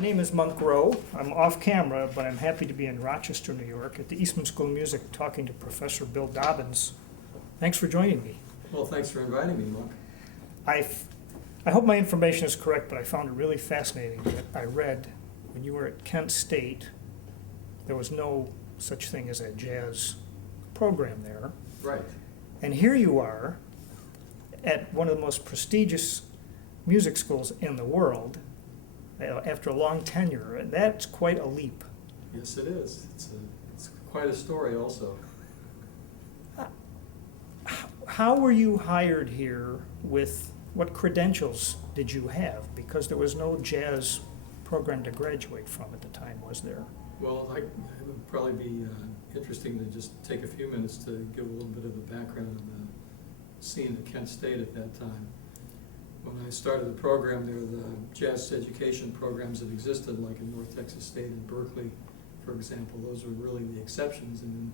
My name is Montreux. I'm off camera, but I'm happy to be in Rochester, New York, at the Eastman School of Music, talking to Professor Bill Dobbins. Thanks for joining me. Well, thanks for inviting me, Monk. I hope my information is correct, but I found it really fascinating that I read when you were at Kent State, there was no such thing as a jazz program there. Right. And here you are at one of the most prestigious music schools in the world after a long tenure, and that's quite a leap. Yes, it is. It's quite a story also. How were you hired here? With what credentials did you have? Because there was no jazz program to graduate from at the time, was there? Well, it would probably be interesting to just take a few minutes to give a little bit of the background of the scene at Kent State at that time. When I started the program there, the jazz education programs that existed, like in North Texas State and Berkeley, for example, those were really the exceptions. And in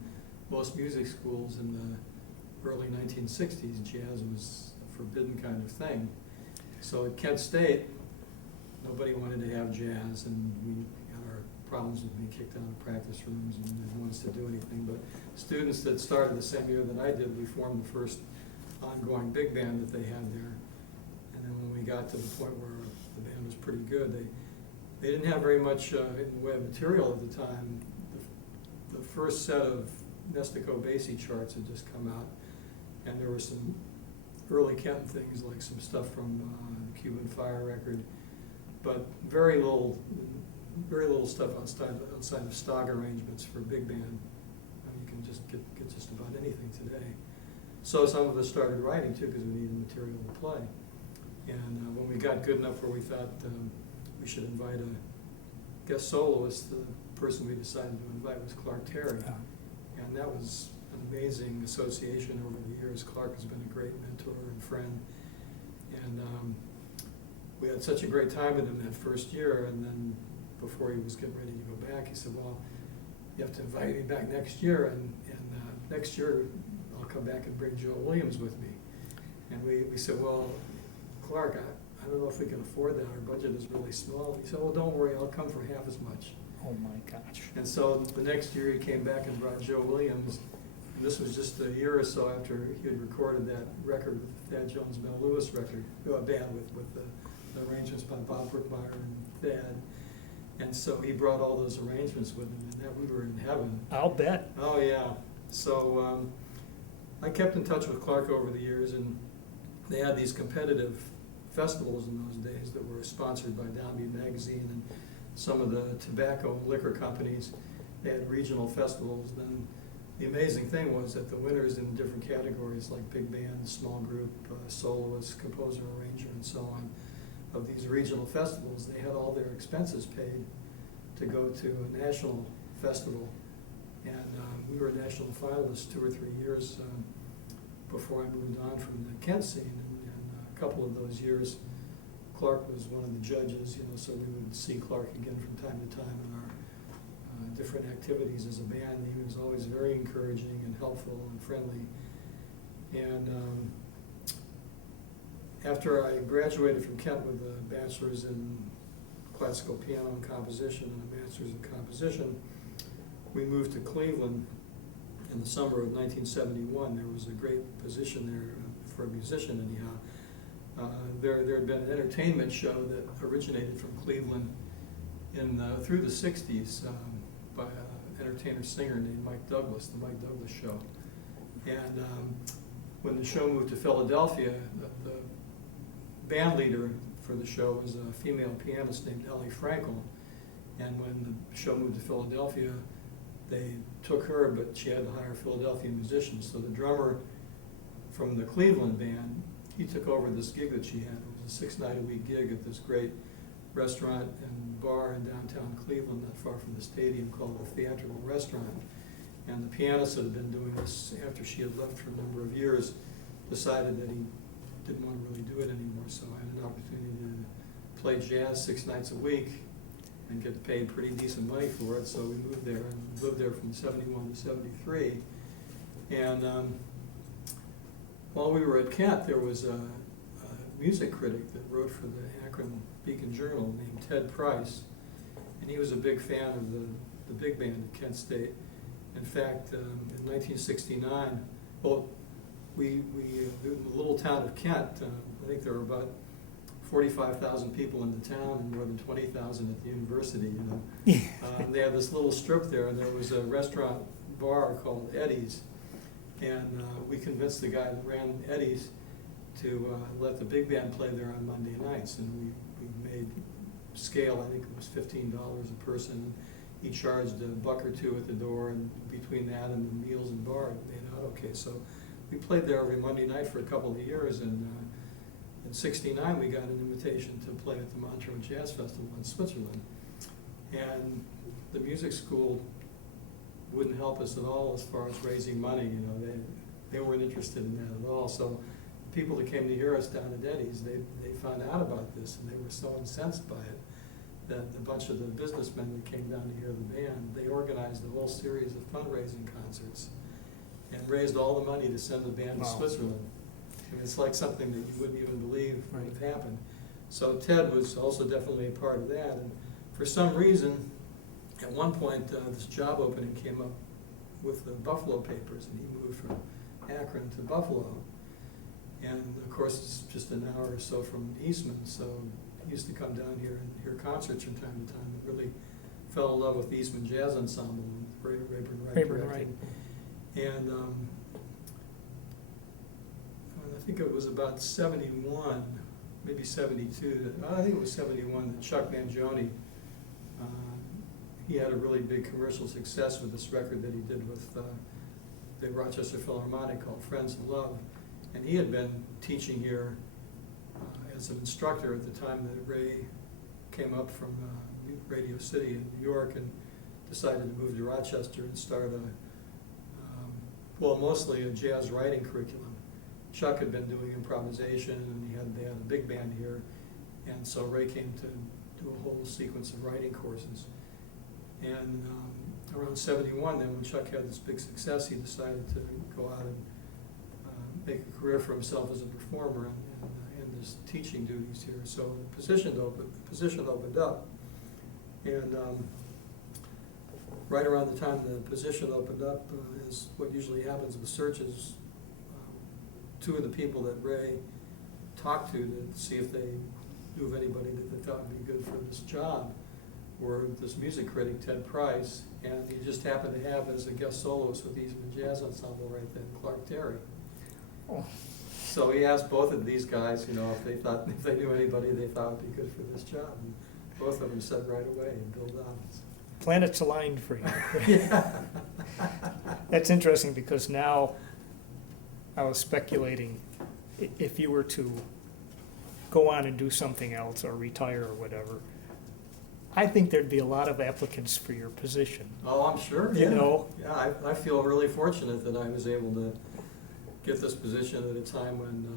most music schools in the early 1960s, jazz was a forbidden kind of thing. So at Kent State, nobody wanted to have jazz, and we had our problems with being kicked out of practice rooms and didn't want us to do anything. But students that started the same year that I did, we formed the first ongoing big band that they had there. And then when we got to the point where the band was pretty good, they didn't have very much in the way of material at the time. The first set of Nestico Basie charts had just come out, and there were some early Kenton things, like some stuff from the Cuban Fire record, but very little stuff outside of stock arrangements for big band. You can just get just about anything today. So some of us started writing too, because we needed material to play. And when we got good enough where we thought we should invite a guest soloist, the person we decided to invite was Clark Terry. And that was an amazing association over the years. Clark has been a great mentor and friend. And we had such a great time with him that first year, and then before he was getting ready to go back, he said, well, you have to invite me back next year, and next year I'll come back and bring Joe Williams with me. And we said, well, Clark, I don't know if we can afford that. Our budget is really small. He said, well, don't worry, I'll come for half as much. Oh my gosh. And so the next year he came back and brought Joe Williams. And this was just a year or so after he had recorded that record with Thad Jones Mel Lewis record, band with the arrangements by Bob Brookmeyer and Thad. And so he brought all those arrangements with him, and that we were in heaven. I'll bet. Oh yeah. So I kept in touch with Clark over the years, and they had these competitive festivals in those days that were sponsored by Downbeat Magazine and some of the tobacco and liquor companies. They had regional festivals. Then the amazing thing was that the winners in different categories, like big band, small group, soloist, composer, arranger, and so on, of these regional festivals, they had all their expenses paid to go to a national festival. And we were national finalists 2 or 3 years before I moved on from the Kent scene. And a couple of those years, Clark was one of the judges, so we would see Clark again from time to time in our different activities as a band. He was always very encouraging and helpful and friendly. And after I graduated from Kent with a bachelor's in classical piano and composition and a master's in composition, we moved to Cleveland in the summer of 1971. There was a great position there for a musician anyhow. There had been an entertainment show that originated from Cleveland through the 60s by an entertainer-singer named Mike Douglas, the Mike Douglas Show. And when the show moved to Philadelphia, the band leader for the show was a female pianist named Ellie Frankel. And when the show moved to Philadelphia, they took her, but she had to hire Philadelphia musicians. So the drummer from the Cleveland band, he took over this gig that she had. It was a 6-night-a-week gig at this great restaurant and bar in downtown Cleveland, not far from the stadium, called the Theatrical Restaurant. And the pianist that had been doing this after she had left for a number of years decided that he didn't want to really do it anymore. So I had an opportunity to play jazz 6 nights a week and get paid pretty decent money for it. So we moved there and lived there from 71 to 73. And while we were at Kent, there was a music critic that wrote for the Akron Beacon Journal named Ted Price. and he was a big fan of the big band at Kent State. In fact, in 1969, well, in the little town of Kent, I think there were about 45,000 people in the town and more than 20,000 at the university, you know. They had this little strip there, and there was a restaurant bar called Eddie's. And we convinced the guy that ran Eddie's to let the big band play there on Monday nights. And we made scale, I think it was $15 a person. He charged $1 or $2 at the door, and between that and the meals and bar, it made out okay. So we played there every Monday night for a couple of years, and in '69 we got an invitation to play at the Montreux Jazz Festival in Switzerland. And the music school wouldn't help us at all as far as raising money, you know, they weren't interested in that at all. So the people that came to hear us down at Eddie's, they found out about this, and they were so incensed by it that a bunch of the businessmen that came down to hear the band, they organized a whole series of fundraising concerts and raised all the money to send the band to Switzerland. And it's like something that you wouldn't even believe would have happened. So Ted was also definitely a part of that, and for some reason, at one point, this job opening came up with the Buffalo papers, and he moved from Akron to Buffalo. And of course, it's just an hour or so from Eastman, so he used to come down here and hear concerts from time to time, and really fell in love with the Eastman Jazz Ensemble and Rayburn Wright directing. And I think it was about 71, maybe 72, I think it was 71 that Chuck Mangione, he had a really big commercial success with this record that he did with the Rochester Philharmonic called Friends of Love. And he had been teaching here as an instructor at the time that Ray came up from Radio City in New York and decided to move to Rochester and start mostly a jazz writing curriculum. Chuck had been doing improvisation, and they had a big band here, and so Ray came to do a whole sequence of writing courses. And around 71, then when Chuck had this big success, he decided to go out and make a career for himself as a performer and his teaching duties here. So the position opened up, and right around the time the position opened up, is what usually happens with searches. Two of the people that Ray talked to see if they knew of anybody that they thought would be good for this job were this music critic, Ted Price, and he just happened to have as a guest soloist with the Eastman Jazz Ensemble right then, Clark Terry. Oh. So he asked both of these guys, you know, if they knew anybody they thought would be good for this job, and both of them said right away, and Bill Dobbins. Planets aligned for you. Yeah. That's interesting, because now I was speculating if you were to go on and do something else or retire or whatever, I think there'd be a lot of applicants for your position. Oh, I'm sure. You know? Yeah, I feel really fortunate that I was able to get this position at a time when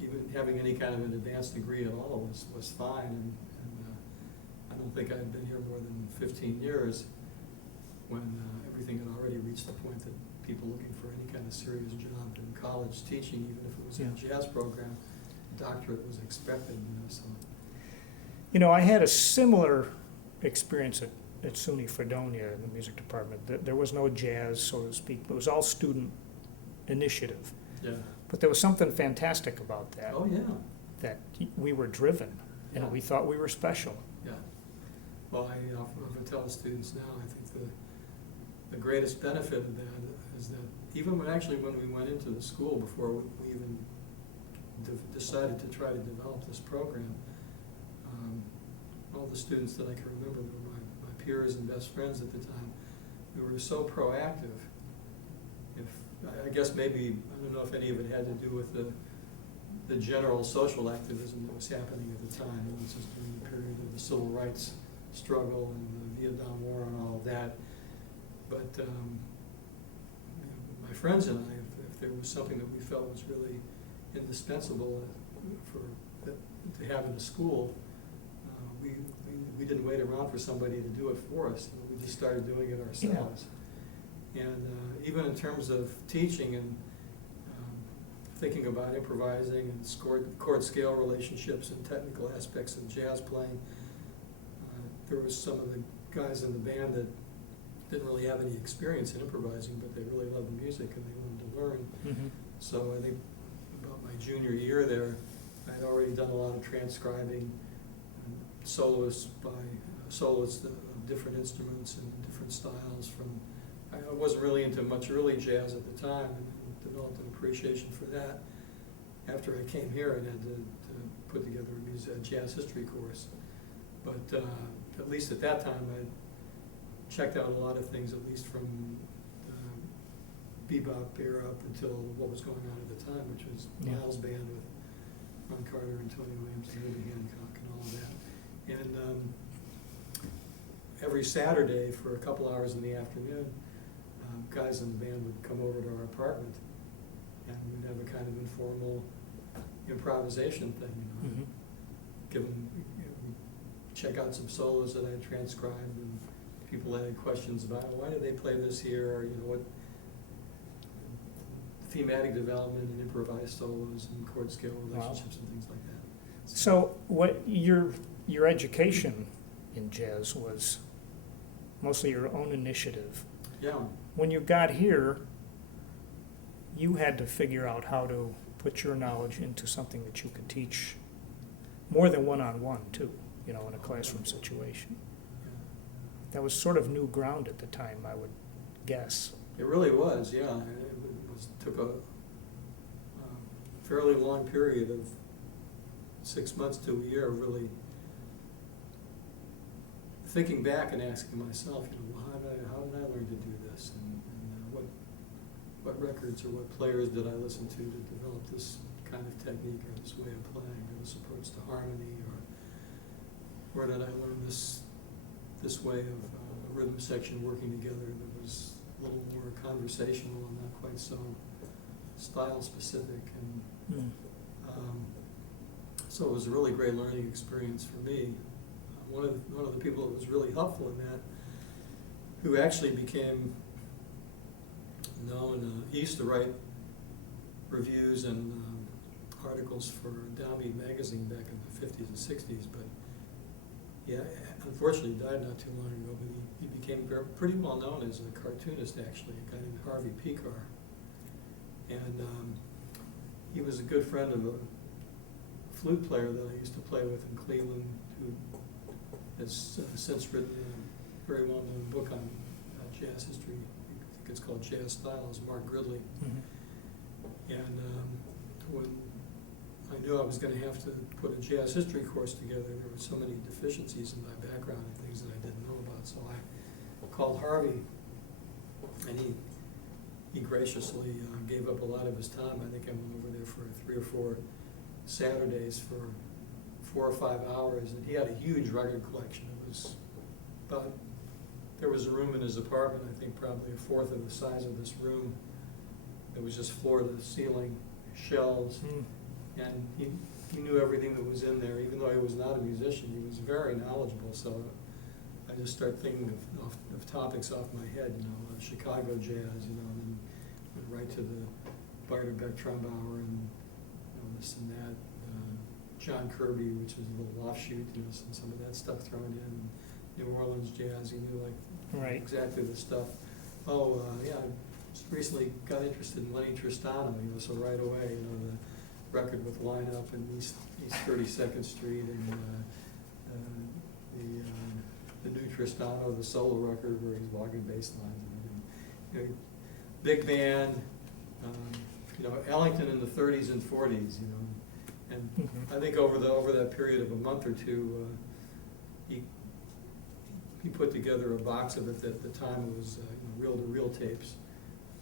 even having any kind of an advanced degree at all was fine. And I don't think I'd been here more than 15 years when everything had already reached the point that people looking for any kind of serious job in college teaching, even if it was in a jazz program, a doctorate was expected, you know, so. You know, I had a similar experience at SUNY Fredonia in the music department. There was no jazz, so to speak. It was all student initiative. Yeah. But there was something fantastic about that. Oh, yeah. That we were driven, and we thought we were special. Yeah. Well, I often tell the students now, I think the greatest benefit of that is that even when we went into the school, before we even decided to try to develop this program, all the students that I can remember that were my peers and best friends at the time, we were so proactive. I guess maybe, I don't know if any of it had to do with the general social activism that was happening at the time. It was just during the period of the civil rights struggle and the Vietnam War and all of that. But you know, my friends and I, if there was something that we felt was really indispensable to have in the school, we didn't wait around for somebody to do it for us. We just started doing it ourselves. Yeah. And even in terms of teaching and thinking about improvising and chord scale relationships and technical aspects of jazz playing, there was some of the guys in the band that didn't really have any experience in improvising, but they really loved the music and they wanted to learn. Mm-hmm. So I think about my junior year there, I had already done a lot of transcribing soloists of different instruments and different styles from, I wasn't really into much early jazz at the time and developed an appreciation for that. After I came here and had to put together a jazz history course. But at least at that time, I checked out a lot of things, at least from bebop era up until what was going on at the time, which was Miles' band with Ron Carter and Tony Williams and Ruby Hancock and all of that. And every Saturday for a couple hours in the afternoon, guys in the band would come over to our apartment and we'd have a kind of informal improvisation thing, Mm-hmm. give them, check out some solos that I had transcribed, and people had questions about why did they play this here, or what thematic development and improvised solos and chord scale relationships and things like that. So what your education in jazz was mostly your own initiative. Yeah. When you got here, you had to figure out how to put your knowledge into something that you could teach more than one-on-one too, in a classroom situation. Yeah. That was sort of new ground at the time, I would guess. It really was, yeah. Took a fairly long period of 6 months to a year, really thinking back and asking myself, well, how did I learn to do this, and what records or what players did I listen to develop this kind of technique or this way of playing or this approach to harmony, or where did I learn this way of a rhythm section working together that was a little more conversational and not quite so style specific, and so it was a really great learning experience for me. One of the people that was really helpful in that, who actually became known, he used to write reviews and articles for Downbeat magazine back in the 50s and 60s, but yeah, unfortunately died not too long ago, but he became pretty well known as a cartoonist, actually, a guy named Harvey Picar. And he was a good friend of a flute player that I used to play with in Cleveland, who has since written a very well-known book on jazz history. I think it's called Jazz Styles, Mark Gridley. Mm-hmm. And when I knew I was going to have to put a jazz history course together, there were so many deficiencies in my background and things that I didn't know about. So I called Harvey, and he graciously gave up a lot of his time. I think I went over there for 3 or 4 Saturdays for 4 or 5 hours, and he had a huge record collection. It was about, there was a room in his apartment, I think probably a fourth of the size of this room. It was just floor to ceiling, shelves, and he knew everything that was in there. Even though he was not a musician, he was very knowledgeable. So I just started thinking of topics off my head, Chicago jazz, and then went right to the Beiderbecke Trombauer and this and that. John Kirby, which was a little offshoot, some of that stuff thrown in. New Orleans jazz, he knew Right. exactly the stuff. Yeah, I just recently got interested in Lenny Tristano, so right away, the record with lineup in East 32nd Street, and the new Tristano, the solo record where he's logging bass lines and everything. Big band, Ellington in the 30s and 40s, and Mm-hmm. I think over that period of a month or two, he put together a box of it that at the time it was reel-to-reel tapes.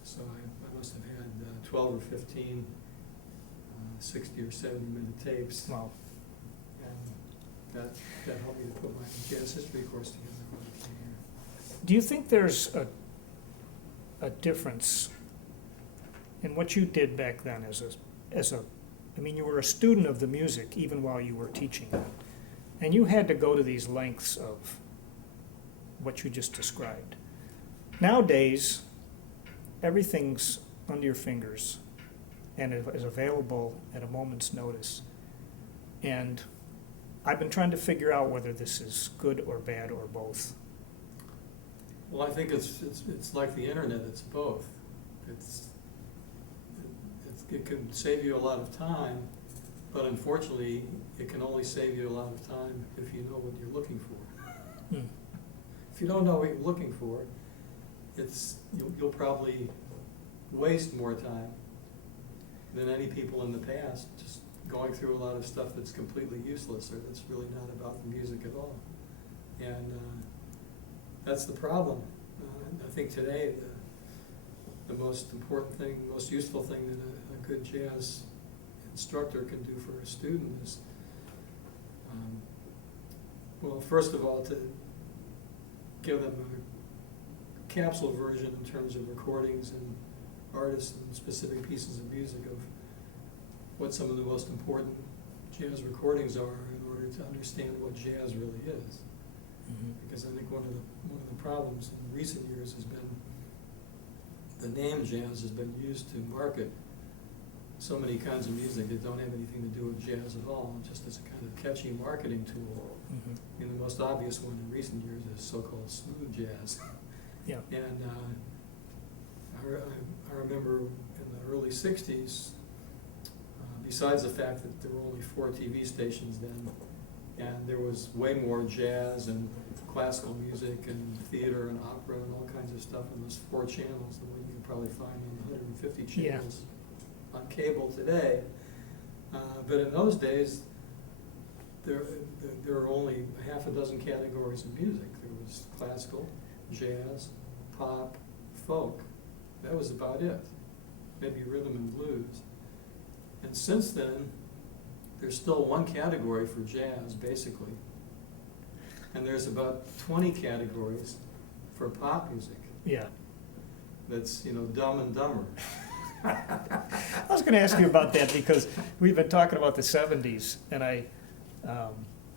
So I must have had 12 or 15 60 or 70-minute tapes. Wow. And that helped me to put my jazz history course together when I came here. Do you think there's a difference in what you did back then you were a student of the music even while you were teaching it, and you had to go to these lengths of what you just described. Nowadays, everything's under your fingers and is available at a moment's notice. And I've been trying to figure out whether this is good or bad or both. Well, I think it's like the internet, it's both. It can save you a lot of time, but unfortunately, it can only save you a lot of time if you know what you're looking for. Hmm. If you don't know what you're looking for, you'll probably waste more time than any people in the past, just going through a lot of stuff that's completely useless or that's really not about the music at all. And that's the problem. I think today the most important thing, most useful thing that a good jazz instructor can do for a student is, well, first of all, to give them a capsule version in terms of recordings and artists and specific pieces of music of what some of the most important jazz recordings are in order to understand what jazz really is. Mm-hmm. Because I think one of the problems in recent years has been the name jazz has been used to market so many kinds of music that don't have anything to do with jazz at all, just as a kind of catchy marketing tool. Mm-hmm. And the most obvious one in recent years is so-called smooth jazz. Yeah. And I remember in the early 60s, besides the fact that there were only 4 TV stations then, and there was way more jazz and classical music and theater and opera and all kinds of stuff in those 4 channels than what you can probably find on the 150 channels on cable today. But in those days, there were only a half a dozen categories of music. There was classical, jazz, pop, folk. That was about it. Maybe rhythm and blues. And since then, there's still one category for jazz, basically. And there's about 20 categories for pop music. Yeah. That's, Dumb and Dumber. I was going to ask you about that because we've been talking about the 70s, and I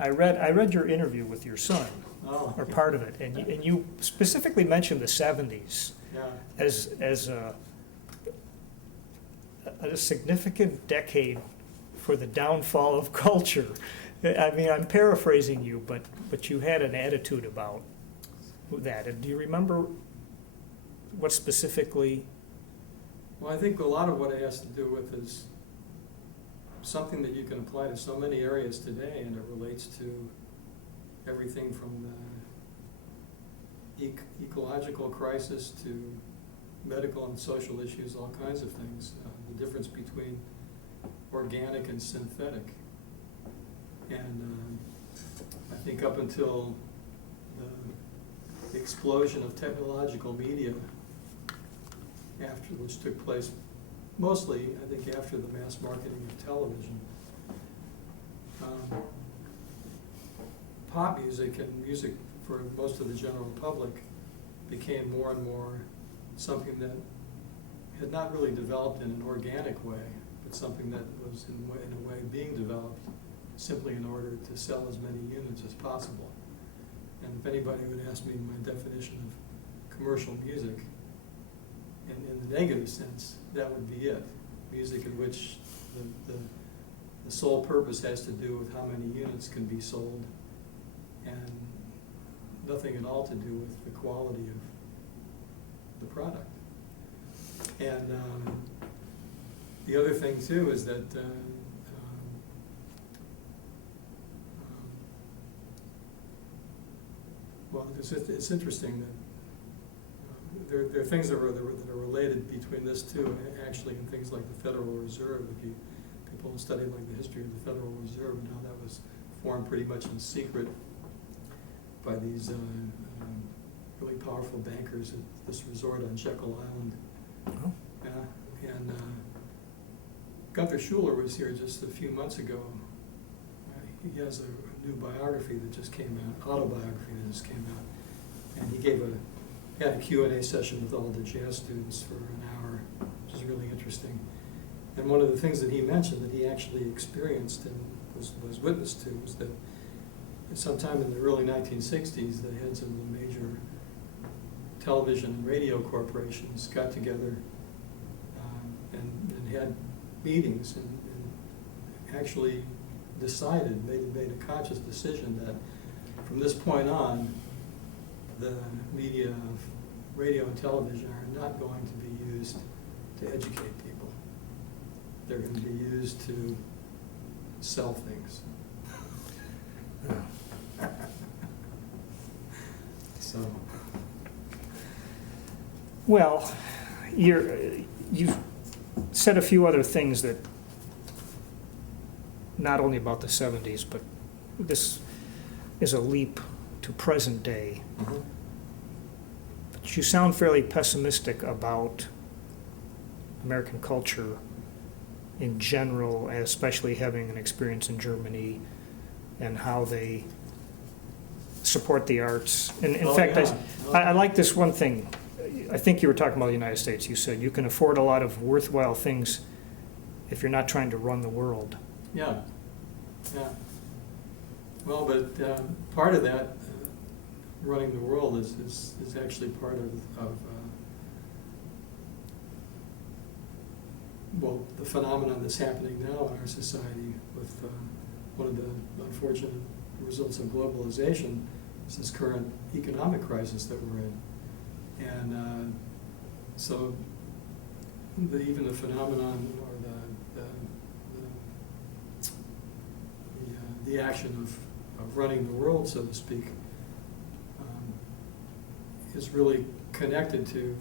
read your interview with your son, Oh. or part of it, and you specifically mentioned the 70s Yeah. as a significant decade for the downfall of culture. I mean, I'm paraphrasing you, but you had an attitude about that. And do you remember what specifically? Well, I think a lot of what it has to do with is something that you can apply to so many areas today, and it relates to everything from the ecological crisis to medical and social issues, all kinds of things. The difference between organic and synthetic. And I think up until the explosion of technological media, which took place mostly, I think, after the mass marketing of television, pop music and music for most of the general public became more and more something that had not really developed in an organic way, but something that was in a way being developed simply in order to sell as many units as possible. And if anybody would ask me my definition of commercial music, in the negative sense, that would be it. Music in which the sole purpose has to do with how many units can be sold, and nothing at all to do with the quality of the product. And the other thing too is that well, it's interesting that there are things that are related between this too, actually, in things like the Federal Reserve. If people study like the history of the Federal Reserve and how that was formed pretty much in secret by these really powerful bankers at this resort on Jekyll Island. Oh. And Gunther Schuller was here just a few months ago. He has a new biography that just came out, autobiography that just came out, and he had a Q&A session with all the jazz students for an hour, which is really interesting. And one of the things that he mentioned that he actually experienced and was witness to was that sometime in the early 1960s, the heads of the major television and radio corporations got together and had meetings and actually made a conscious decision that from this point on, the media of radio and television are not going to be used to educate people. They're going to be used to sell things. So, Well, you've said a few other things that, not only about the 70s, but this is a leap to present day. mhm. But you sound fairly pessimistic about American culture in general, especially having an experience in Germany and how they support the arts. And in Oh, fact, yeah. I like this one thing. I think you were talking about the United States. You said you can afford a lot of worthwhile things if you're not trying to run the world. Yeah, yeah. Well, but part of that, running the world, is actually part of well, the phenomenon that's happening now in our society with one of the unfortunate results of globalization is this current economic crisis that we're in. And so even the phenomenon or the action of running the world, so to speak, is really connected to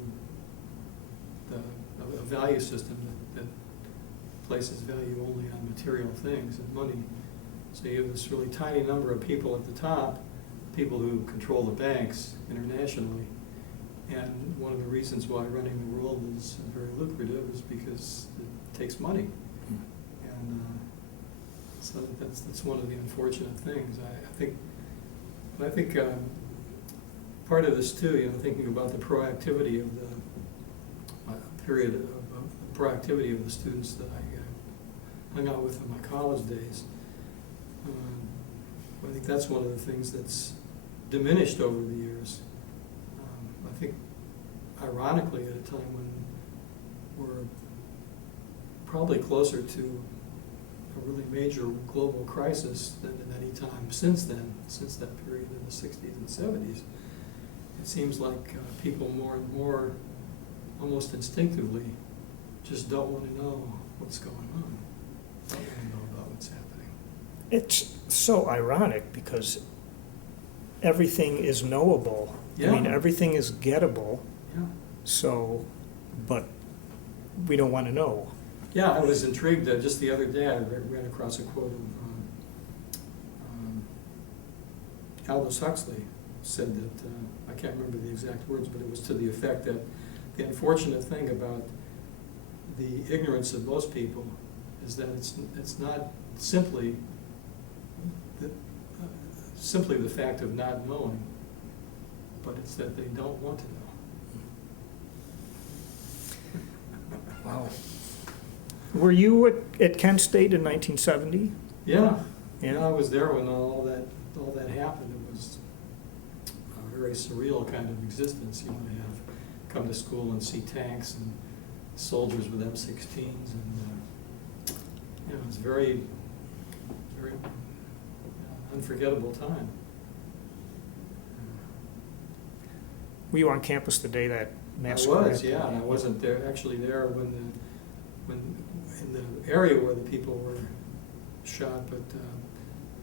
a value system that places value only on material things and money. So you have this really tiny number of people at the top, people who control the banks internationally. And one of the reasons why running the world is very lucrative is because it takes money. And so that's one of the unfortunate things. I think part of this too, thinking about the proactivity of the period of the proactivity of the students that I hung out with in my college days. I think that's one of the things that's diminished over the years. I think, ironically, at a time when we're probably closer to a really major global crisis than at any time since then, since that period in the 60s and 70s, it seems like people more and more, almost instinctively, just don't want to know what's going on, don't want to know about what's happening. It's so ironic because everything is knowable. I mean, Yeah. everything is gettable. Yeah. So, but we don't want to know. Yeah, I was intrigued. Just the other day, I ran across a quote of Aldous Huxley said that, I can't remember the exact words, but it was to the effect that the unfortunate thing about the ignorance of most people is that it's not simply the fact of not knowing, but it's that they don't want to know. Wow. Were you at Kent State in 1970? Yeah, Yeah. I was there when all that happened. It was a very surreal kind of existence. To have come to school and see tanks and soldiers with M16s, and it was very, very unforgettable time. Were you on campus the day that massacre I was, happened? yeah, and I wasn't actually there when in the area where the people were shot, but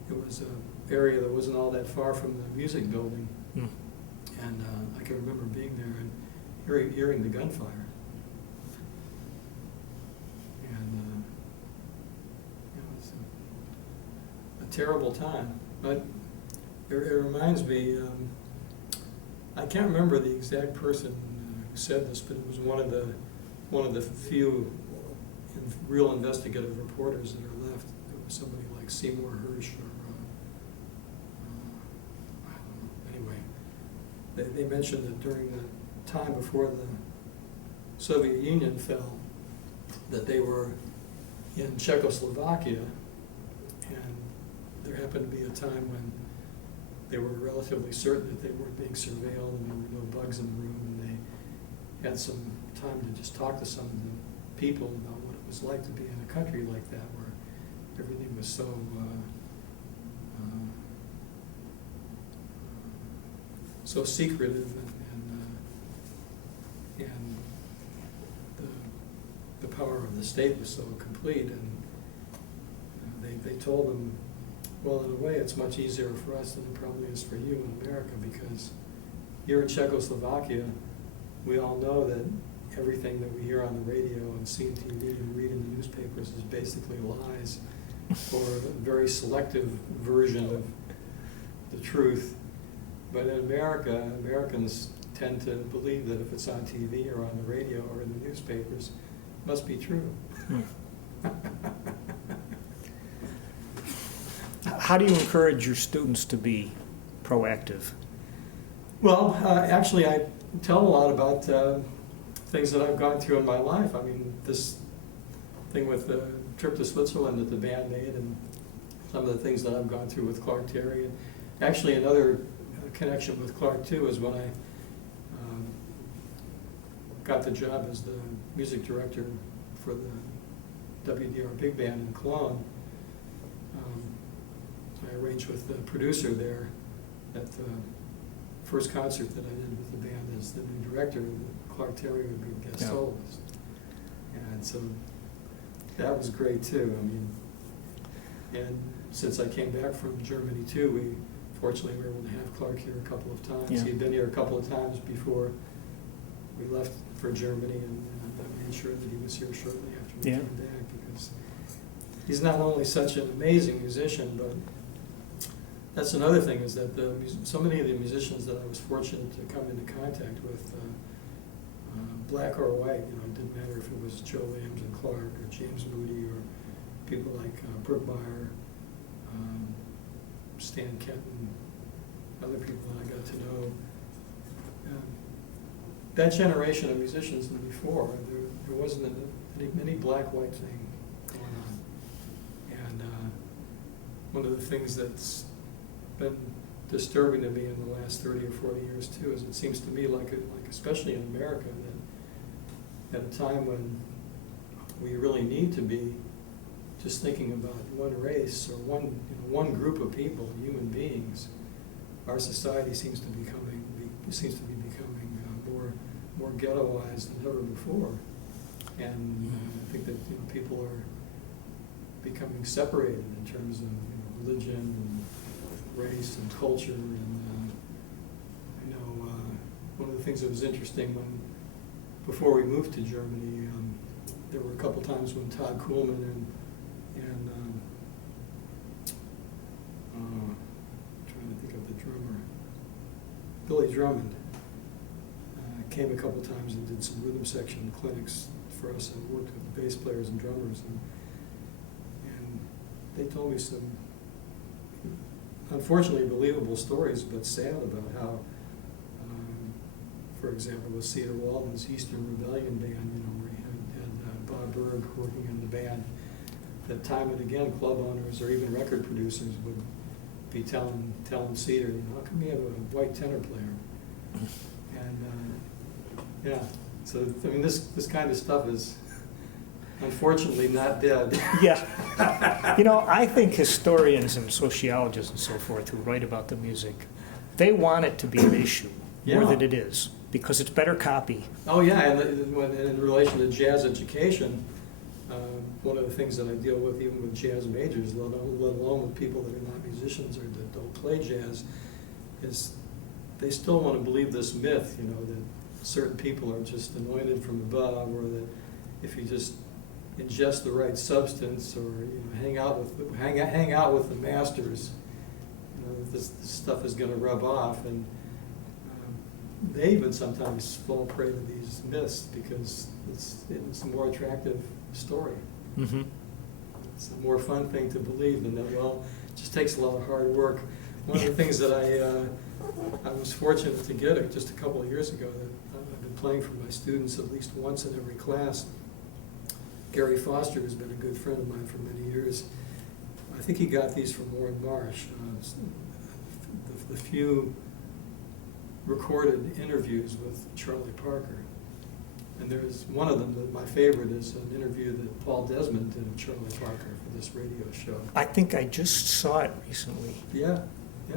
it was an area that wasn't all that far from the music building, and I can remember being there and hearing the gunfire, and it was a terrible time. But it reminds me. I can't remember the exact person who said this, but it was one of the few real investigative reporters that are left. It was somebody like Seymour Hersh, or I don't know. Anyway, they mentioned that during the time before the Soviet Union fell, that they were in Czechoslovakia, and there happened to be a time when they were relatively certain that they weren't being surveilled and there were no bugs in the room, and they had some time to just talk to some of the people about what it was like to be in a country like that, where everything was so so secretive, and the power of the state was so complete, and they told them, well, in a way, it's much easier for us than it probably is for you in America, because here in Czechoslovakia, we all know that everything that we hear on the radio and see on TV and read in the newspapers is basically lies, or a very selective version of the truth. But in America, Americans tend to believe that if it's on TV or on the radio or in the newspapers, it must be true. How do you encourage your students to be proactive? Well, actually, I tell a lot about things that I've gone through in my life. I mean, this thing with the trip to Switzerland that the band made, and some of the things that I've gone through with Clark Terry. And actually, another connection with Clark, too, is when I got the job as the music director for the WDR Big Band in Cologne. I arranged with the producer there at the first concert that I did with the band as the new director, that Clark Terry would be a guest soloist. And so that was great too. I mean, and since I came back from Germany too, we fortunately were able to have Clark here a couple of times. Yeah. He'd been here a couple of times before we left for Germany, and I made sure that he was here shortly after we came back, because he's not only such an amazing musician, but that's another thing, is that so many of the musicians that I was fortunate to come into contact with, black or white, it didn't matter if it was Joe Lambs and Clark, or James Moody, or people like Brookmeyer, Stan Kenton, other people that I got to know. That generation of musicians and before, there wasn't any black-white thing going on. And one of the things that's been disturbing to me in the last 30 or 40 years too is it seems to me like especially in America, that at a time when we really need to be just thinking about one race or one group of people, human beings, our society seems to be becoming more ghettoized than ever before, and I think that people are becoming separated in terms of religion and race and culture. And I know one of the things that was interesting before we moved to Germany, there were a couple times when Todd Kuhlman and trying to think of the drummer, Billy Drummond, came a couple times and did some rhythm section clinics for us and worked with the bass players and drummers, and they told me some unfortunately believable stories, but sad, about how, for example, with Cedar Walden's Eastern Rebellion band, where he had Bob Berg working in the band, that time and again club owners or even record producers would be telling Cedar, how come you have a white tenor player? And so I mean, this kind of stuff is unfortunately not dead. Yeah. I think historians and sociologists and so forth who write about the music, they want it to be an issue more than it is, because it's better copy. Oh yeah, and in relation to jazz education, one of the things that I deal with, even with jazz majors, let alone with people that are not musicians or that don't play jazz, is they still want to believe this myth, that certain people are just anointed from above, or that if you just ingest the right substance, or hang out with the masters, this stuff is going to rub off. And they even sometimes fall prey to these myths because it's a more attractive story. Mm-hmm. It's a more fun thing to believe than that. Well, it just takes a lot of hard work. One of the things that I was fortunate to get just a couple of years ago, that I've been playing for my students at least once in every class. Gary Foster has been a good friend of mine for many years. I think he got these from Warren Marsh. The few recorded interviews with Charlie Parker. And there's one of them, that my favorite is an interview that Paul Desmond did of Charlie Parker for this radio show. I think I just saw it recently. Yeah, yeah.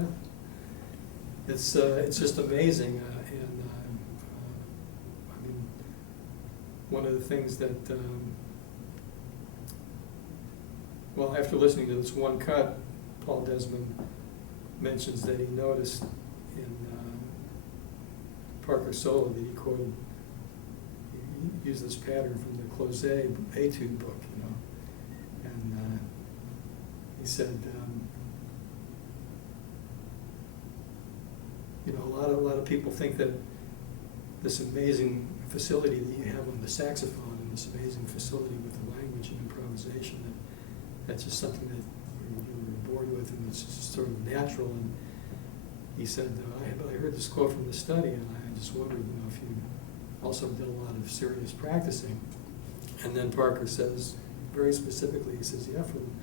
It's just amazing, I mean, one of the things that, well, after listening to this one cut, Paul Desmond mentions that he noticed in Parker's solo that he quoted, he used this pattern from the Closet etude book, you know, and he said, you know, a lot of people think that this amazing facility that you have on the saxophone and this amazing facility with the language and improvisation, that's just something that you're born with and it's just sort of natural. And he said, I heard this quote from the study and I just wondered, you know, if you also did a lot of serious practicing. And then Parker says, very specifically, he says, yeah, from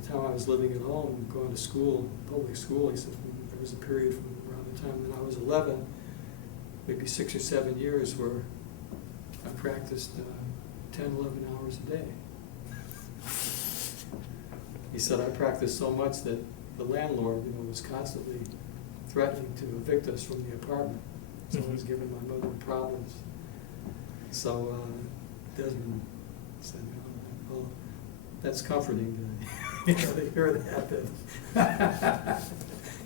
the time I was living at home, going to school, public school, he said, there was a period from around the time that I was 11, maybe 6 or 7 years, where I practiced 10, 11 hours a day. He said, I practiced so much that the landlord, you know, was constantly threatening to evict us from the apartment. So I was giving my mother problems. So Desmond said, oh, well, that's comforting to, you know, to hear that.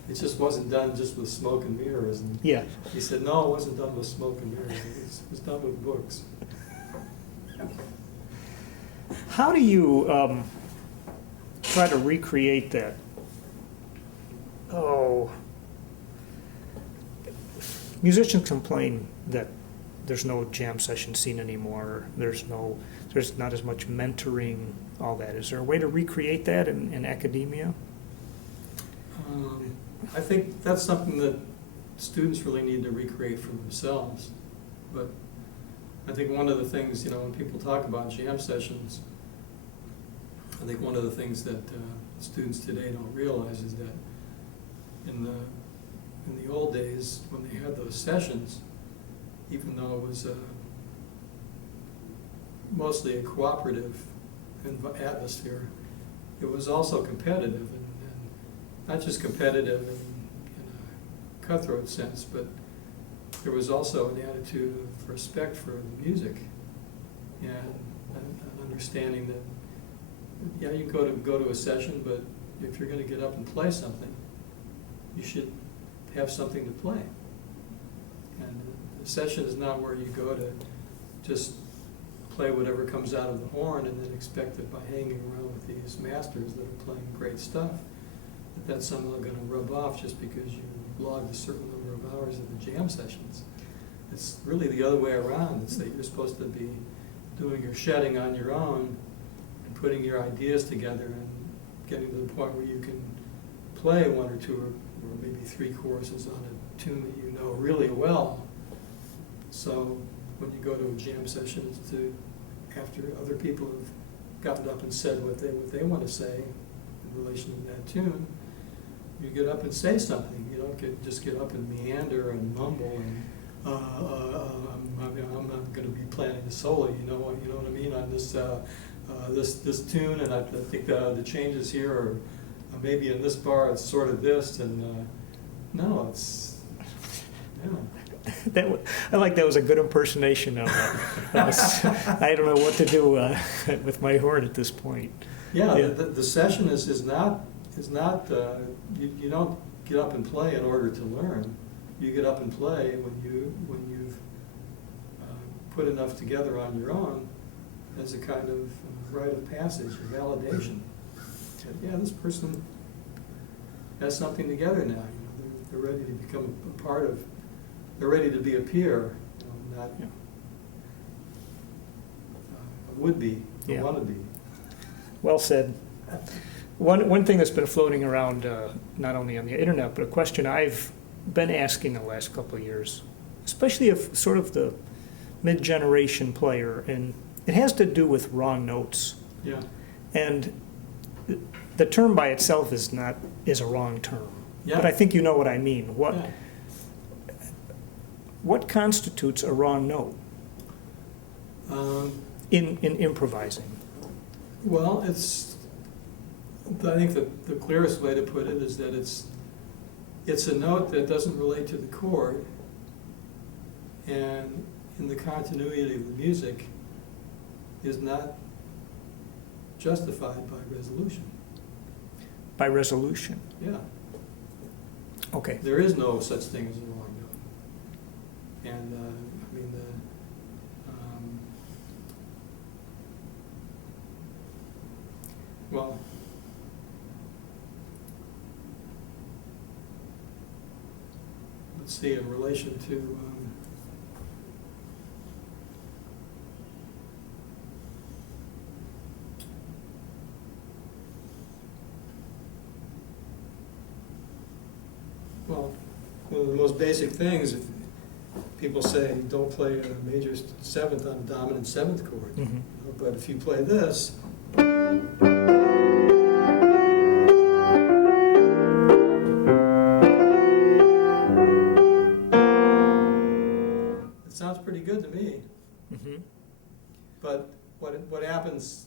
It just wasn't done just with smoke and mirrors. And Yeah. he said, no, it wasn't done with smoke and mirrors. It was done with books. How do you try to recreate that? Oh, musicians complain that there's no jam session scene anymore. There's not as much mentoring, all that. Is there a way to recreate that in academia? I think that's something that students really need to recreate for themselves. But I think one of the things, you know, when people talk about jam sessions, I think one of the things that students today don't realize is that in the old days, when they had those sessions, even though it was mostly a cooperative atmosphere, it was also competitive, and not just competitive in a cutthroat sense, but there was also an attitude of respect for the music and an understanding that, yeah, you go to a session, but if you're going to get up and play something, you should have something to play. And the session is not where you go to just play whatever comes out of the horn and then expect that by hanging around with these masters that are playing great stuff, that's somehow going to rub off just because you logged a certain number of hours of the jam sessions. It's really the other way around. It's that you're supposed to be doing your shedding on your own and putting your ideas together and getting to the point where you can play one or two or maybe 3 choruses on a tune that you know really well. So when you go to a jam session, it's to, after other people have gotten up and said what they want to say in relation to that tune, you get up and say something. You don't just get up and meander and mumble and I'm not going to be playing a solo. You know what I mean, on this tune, and I think the changes here are maybe in this bar it's sort of this, and no, it's yeah. I like that was a good impersonation of I don't know what to do with my horn at this point. Yeah, yeah. The session is not you don't get up and play in order to learn. You get up and play when you've put enough together on your own as a kind of rite of passage or validation. And, yeah, this person has something together now. You know, they're ready to become a part of. They're ready to be a peer, you know, not a would-be, a Yeah. wanna-be. Well said. One thing that's been floating around, not only on the internet, but a question I've been asking the last couple of years, especially of sort of the mid-generation player, and it has to do with wrong notes. Yeah. And the term by itself is a wrong term. Yeah. But I think you know what I mean. Yeah. What constitutes a wrong note? in improvising? Well, I think the clearest way to put it is that it's a note that doesn't relate to the chord, and in the continuity of the music is not justified by resolution. By resolution? Yeah. Okay. There is no such thing as a wrong note. And, I mean, well, let's see, in relation to, well, one of the most basic things, if people say don't play a major seventh on a dominant seventh chord, Mm-hmm. but if you play this, it sounds pretty good to me. Mm-hmm. But what happens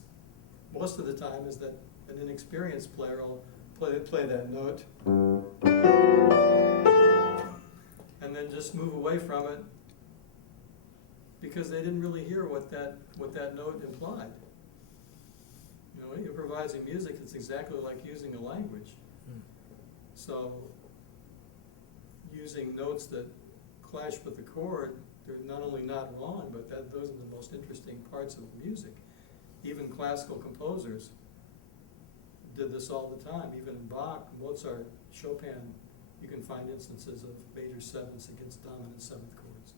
most of the time is that an inexperienced player will play that note and then just move away from it because they didn't really hear what that note implied. You know, improvising music is exactly like using a language. Mm. So using notes that clash with the chord, they're not only not wrong, but those are the most interesting parts of music. Even classical composers did this all the time. Even in Bach, Mozart, Chopin, you can find instances of major sevenths against dominant seventh chords.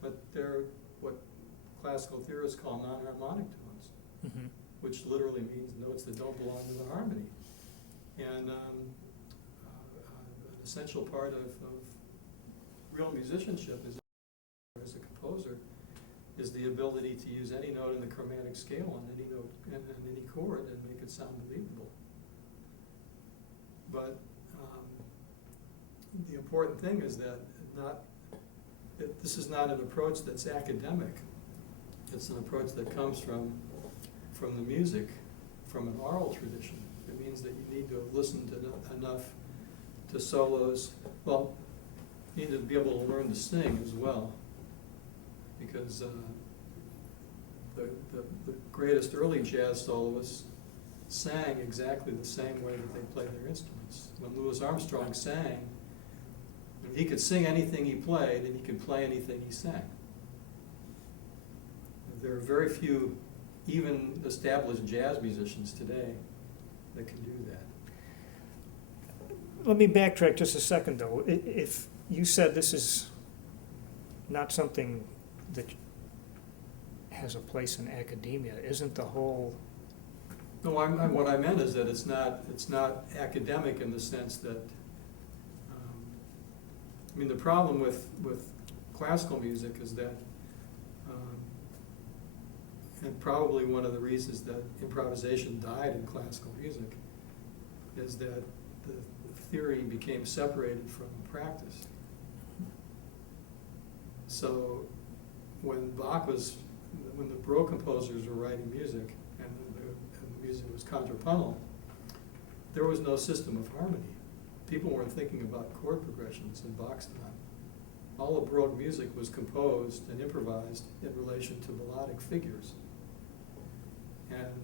But they're what classical theorists call non-harmonic tones, Mm-hmm. which literally means notes that don't belong to the harmony. And an essential part of real musicianship is, as a composer, is the ability to use any note in the chromatic scale on any note and any chord and make it sound believable. But the important thing is that this is not an approach that's academic. It's an approach that comes from the music, from an oral tradition. It means that you need to have listened to enough to solos. Well, you need to be able to learn to sing as well, because the greatest early jazz soloists sang exactly the same way that they played their instruments. When Louis Armstrong sang, he could sing anything he played, and he could play anything he sang. There are very few, even established jazz musicians today, that can do that. Let me backtrack just a second, though. If you said this is not something that has a place in academia, isn't the whole... No, what I meant is that it's not academic in the sense that, I mean, the problem with classical music is that, and probably one of the reasons that improvisation died in classical music, is that the theory became separated from practice. So when the Rowe composers were writing music, and the music was contrapuntal, there was no system of harmony. People weren't thinking about chord progressions in Bach's time. All of Baroque music was composed and improvised in relation to melodic figures. And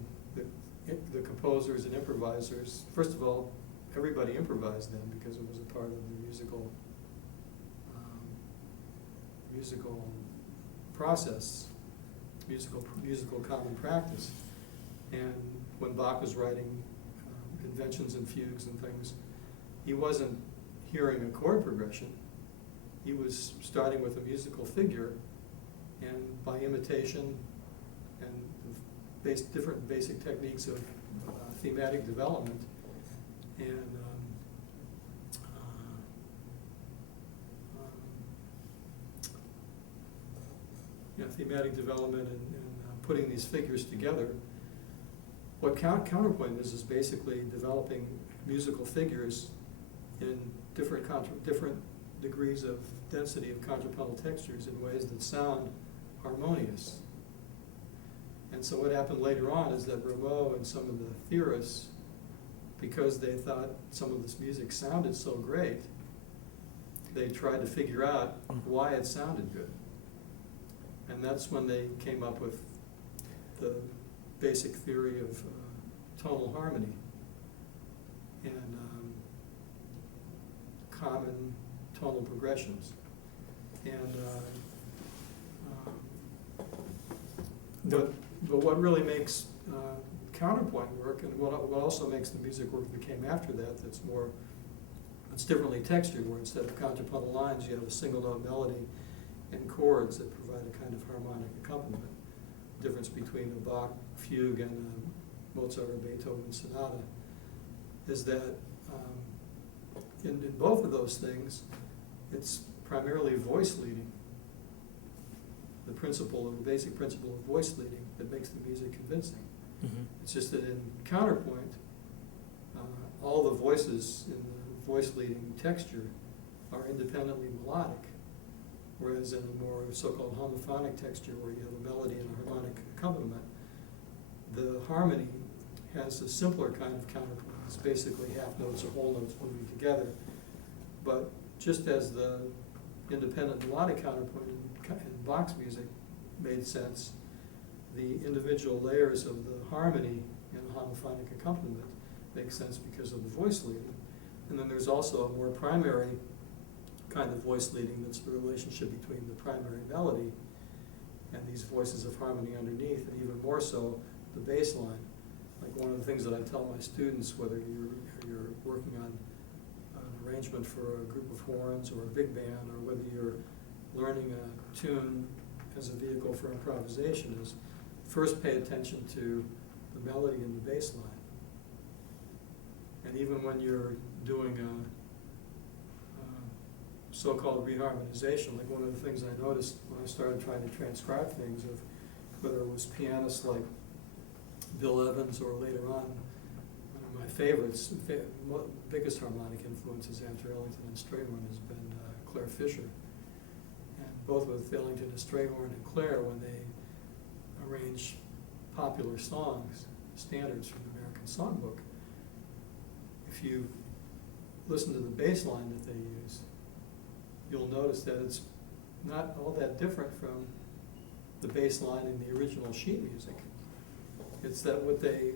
the composers and improvisers, first of all, everybody improvised then because it was a part of the musical process, musical common practice. And when Bach was writing inventions and fugues and things, he wasn't hearing a chord progression. He was starting with a musical figure, and by imitation and different basic techniques of thematic development and thematic development and putting these figures together. What counterpoint is basically developing musical figures in different degrees of density of contrapuntal textures in ways that sound harmonious. And so what happened later on is that Rowe and some of the theorists, because they thought some of this music sounded so great, they tried to figure out why it sounded good. And that's when they came up with the basic theory of tonal harmony and common tonal progressions. And but what really makes counterpoint work, and what also makes the music work that came after that, it's differently textured, where instead of contrapuntal lines, you have a single note melody and chords that provide a kind of harmonic accompaniment. The difference between a Bach fugue and a Mozart or Beethoven sonata is that in both of those things, it's primarily voice leading. The basic principle of voice leading that makes the music convincing. Mm-hmm. It's just that in counterpoint, all the voices in the voice leading texture are independently melodic, whereas in a more so-called homophonic texture, where you have a melody and a harmonic accompaniment, the harmony has a simpler kind of counterpoint. It's basically half notes or whole notes moving together. But just as the independent melodic counterpoint in Bach's music made sense, the individual layers of the harmony in a homophonic accompaniment make sense because of the voice leading. And then there's also a more primary kind of voice leading, that's the relationship between the primary melody and these voices of harmony underneath, and even more so the bass line. Like one of the things that I tell my students, whether you're working on an arrangement for a group of horns or a big band, or whether you're learning a tune as a vehicle for improvisation, is first pay attention to the melody and the bass line. And even when you're doing a so-called reharmonization, like one of the things I noticed when I started trying to transcribe things, of whether it was pianists like Bill Evans or later on, one of my favorites, biggest harmonic influences after Ellington and Strayhorn has been Claire Fisher. And both with Ellington and Strayhorn and Claire, when they arrange popular songs, standards from the American Songbook, if you listen to the bass line that they use, you'll notice that it's not all that different from the bass line in the original sheet music. It's that what they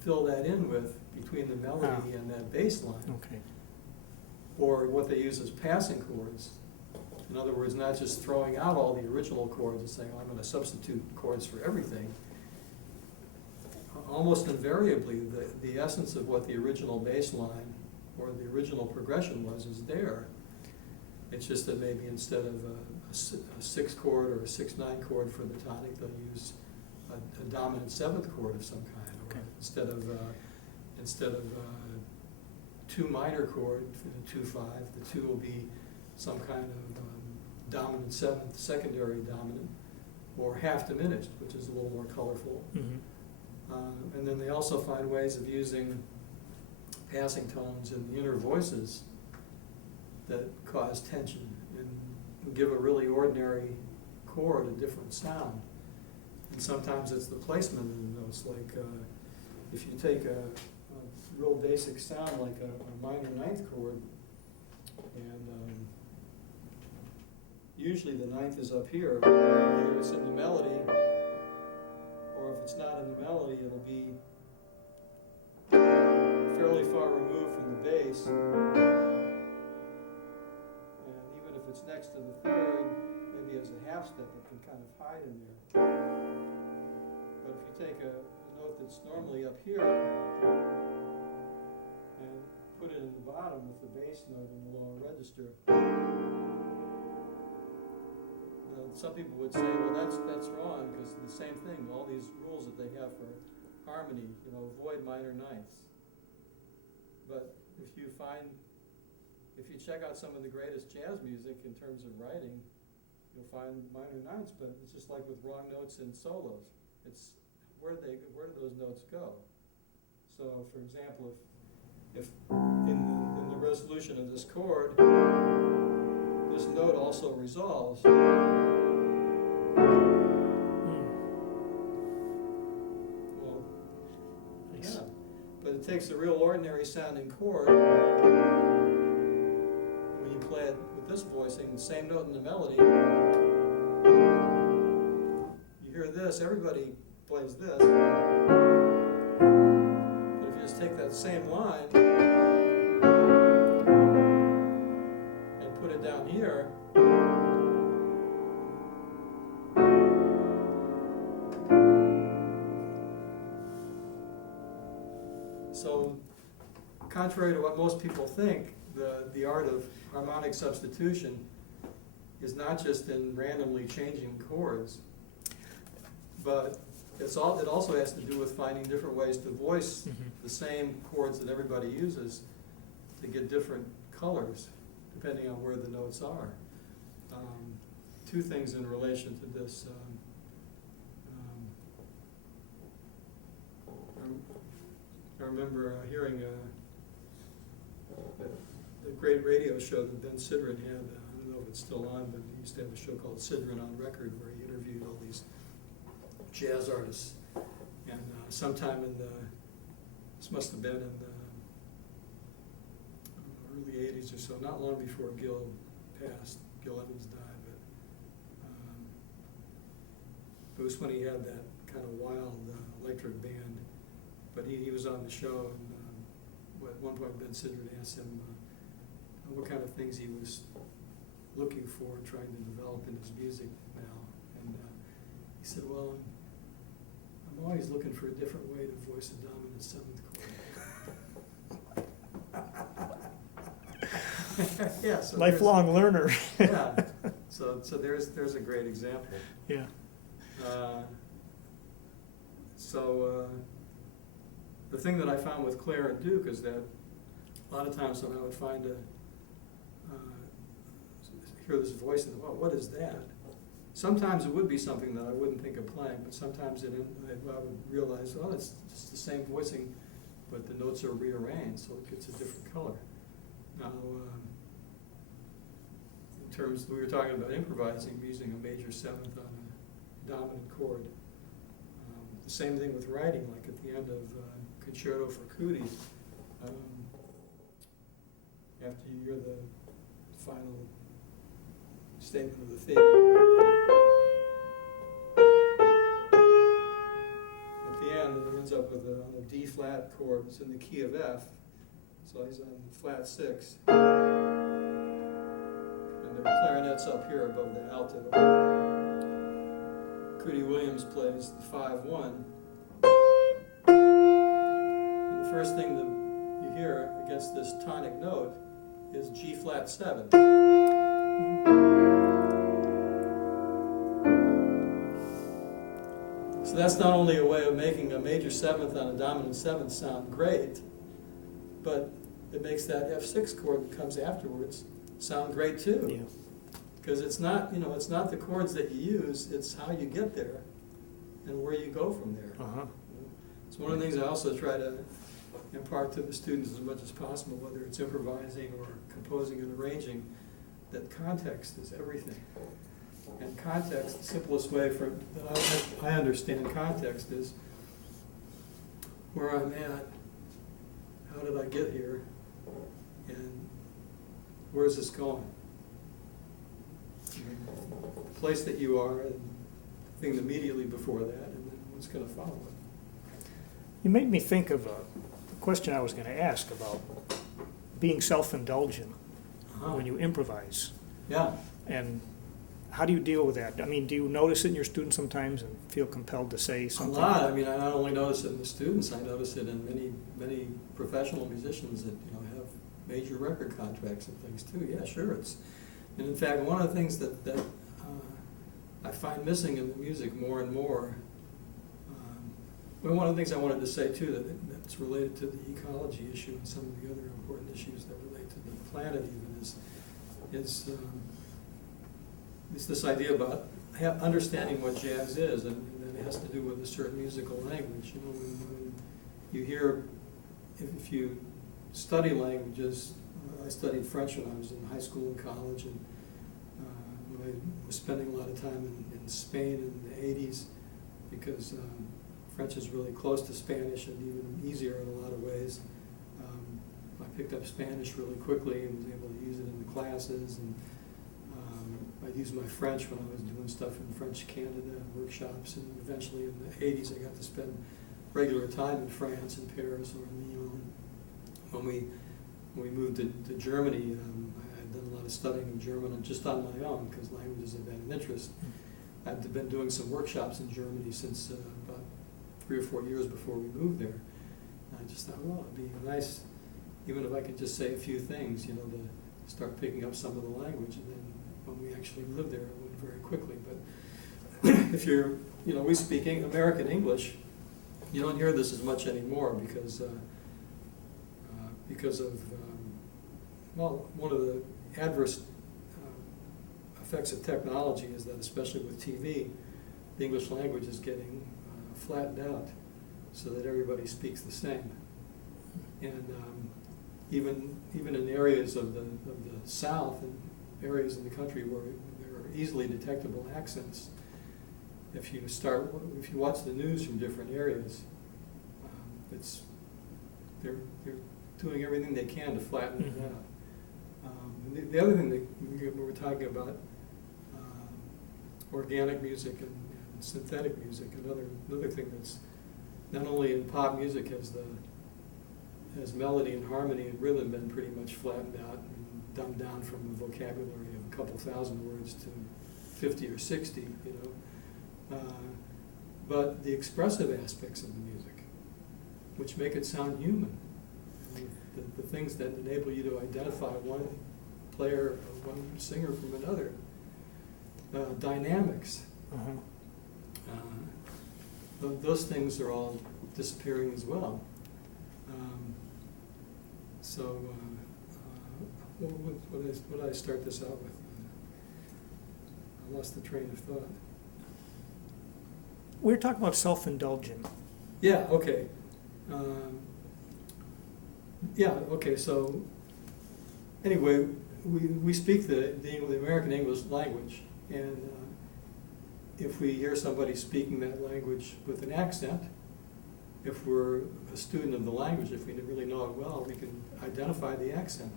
fill that in with between the melody and that bass line, Okay. or what they use as passing chords. In other words, not just throwing out all the original chords and saying, oh, I'm going to substitute chords for everything. Almost invariably, the essence of what the original bass line or the original progression was is there. It's just that maybe instead of a 6 chord or a 6/9 chord for the tonic, they'll use a dominant 7th chord of some kind. Okay. Or instead of 2 minor chord for the 2/5, the 2 will be some kind of dominant 7th, secondary dominant, or half diminished, which is a little more colorful. Mm-hmm. And then they also find ways of using passing tones in the inner voices that cause tension and give a really ordinary chord a different sound. And sometimes it's the placement of the notes, like if you take a real basic sound like a minor 9th chord, and usually the 9th is up here, either it's in the melody, or if it's not in the melody, it'll be fairly far removed from the bass. And even if it's next to the 3rd, maybe as a half step, it can kind of hide in there. But if you take a note that's normally up here and put it in the bottom with the bass note in the lower register, some people would say, well, that's wrong, because the same thing, all these rules that they have for harmony, avoid minor 9ths. But if you check out some of the greatest jazz music in terms of writing, you'll find minor 9ths, but it's just like with wrong notes in solos. It's where do those notes go? So, for example, if in the resolution of this chord, this note also resolves. takes a real ordinary sounding chord, when you play it with this voicing, the same note in the melody, you hear this, everybody plays this. But if you just take that same line and put it down here, so contrary to what most people think, the art of harmonic substitution is not just in randomly changing chords, but it also has to do with finding different ways to voice the same chords that everybody uses to get different colors depending on where the notes are. Two things in relation to this. I remember hearing the great radio show that Ben Sidran had. I don't know if it's still on, but he used to have a show called Sidran on Record, where he interviewed all these jazz artists. And sometime this must have been in the early 80s or so, not long before Gil passed. Gil Evans died, but it was when he had that kind of wild electric band. But he was on the show, and at one point Ben Sidran asked him what kind of things he was looking for, trying to develop in his music now. And he said, well, I'm always looking for a different way to voice a dominant seventh chord. Yeah, so lifelong learner. Yeah, so there's a great example. Yeah. The thing that I found with Claire and Duke is that a lot of times when I would hear this voice and well, what is that? Sometimes it would be something that I wouldn't think of playing, but sometimes I would realize, well, it's just the same voicing, but the notes are rearranged, so it gets a different color. Now, in terms, we were talking about improvising, using a major seventh on a dominant chord. The same thing with writing, like at the end of Concerto for Cootie, after you hear the final statement of the theme. At the end, it ends up with on a D flat chord. It's in the key of F, so he's on flat 6. And the clarinet's up here above the alto. Cootie Williams plays the 5-1. And the first thing that you hear against this tonic note is G flat 7. So that's not only a way of making a major seventh on a dominant seventh sound great, but it makes that F6 chord that comes afterwards sound great too. Yeah. Because it's not, it's not the chords that you use, it's how you get there and where you go from there. It's one of the things I also try to impart to the students as much as possible, whether it's improvising or composing and arranging, that context is everything. And context, the simplest way that I understand context is where I'm at, how did I get here, and where's this going? The place that you are, and the thing immediately before that, and then what's going to follow it. You made me think of a question I was going to ask about being self-indulgent when you improvise. Yeah. And how do you deal with that? I mean, do you notice it in your students sometimes and feel compelled to say something? A lot. I mean, I not only notice it in the students, I notice it in many professional musicians that have major record contracts and things too. Yeah, sure. And in fact, one of the things that I find missing in the music more and more. One of the things I wanted to say too that's related to the ecology issue and some of the other important issues that relate to the planet even is this idea about understanding what jazz is, and that it has to do with a certain musical language. When you hear, if you study languages, I studied French when I was in high school and college, and when I was spending a lot of time in Spain in the 80s, because French is really close to Spanish and even easier in a lot of ways. I picked up Spanish really quickly and was able to use it in the classes, and I used my French when I was doing stuff in French Canada workshops, and eventually in the 80s I got to spend regular time in France, in Paris or in Lyon. When we moved to Germany, I had done a lot of studying in German just on my own because languages have been an interest. I'd been doing some workshops in Germany since about 3 or 4 years before we moved there. And I just thought, well, it'd be nice, even if I could just say a few things, you know, to start picking up some of the language. And then when we actually lived there, it went very quickly. But if you're, you know, we speak American English, you don't hear this as much anymore because of, well, one of the adverse effects of technology is that, especially with TV, the English language is getting flattened out so that everybody speaks the same. And even in areas of the South and areas in the country where there are easily detectable accents, if you watch the news from different areas, they're doing everything they can to flatten it out. And the other thing that we were talking about, organic music and synthetic music, another thing that's not only in pop music has melody and harmony and rhythm been pretty much flattened out and dumbed down from a vocabulary of a couple thousand words to 50 or 60, you know. But the expressive aspects of the music, which make it sound human, the things that enable you to identify one player or one singer from another, dynamics. Those things are all disappearing as well. What did I start this out with? I lost the train of thought. We're talking about self-indulgent. Yeah, okay. Yeah, okay, so anyway, we speak the American English language, and if we hear somebody speaking that language with an accent, if we're a student of the language, if we really know it well, we can identify the accent.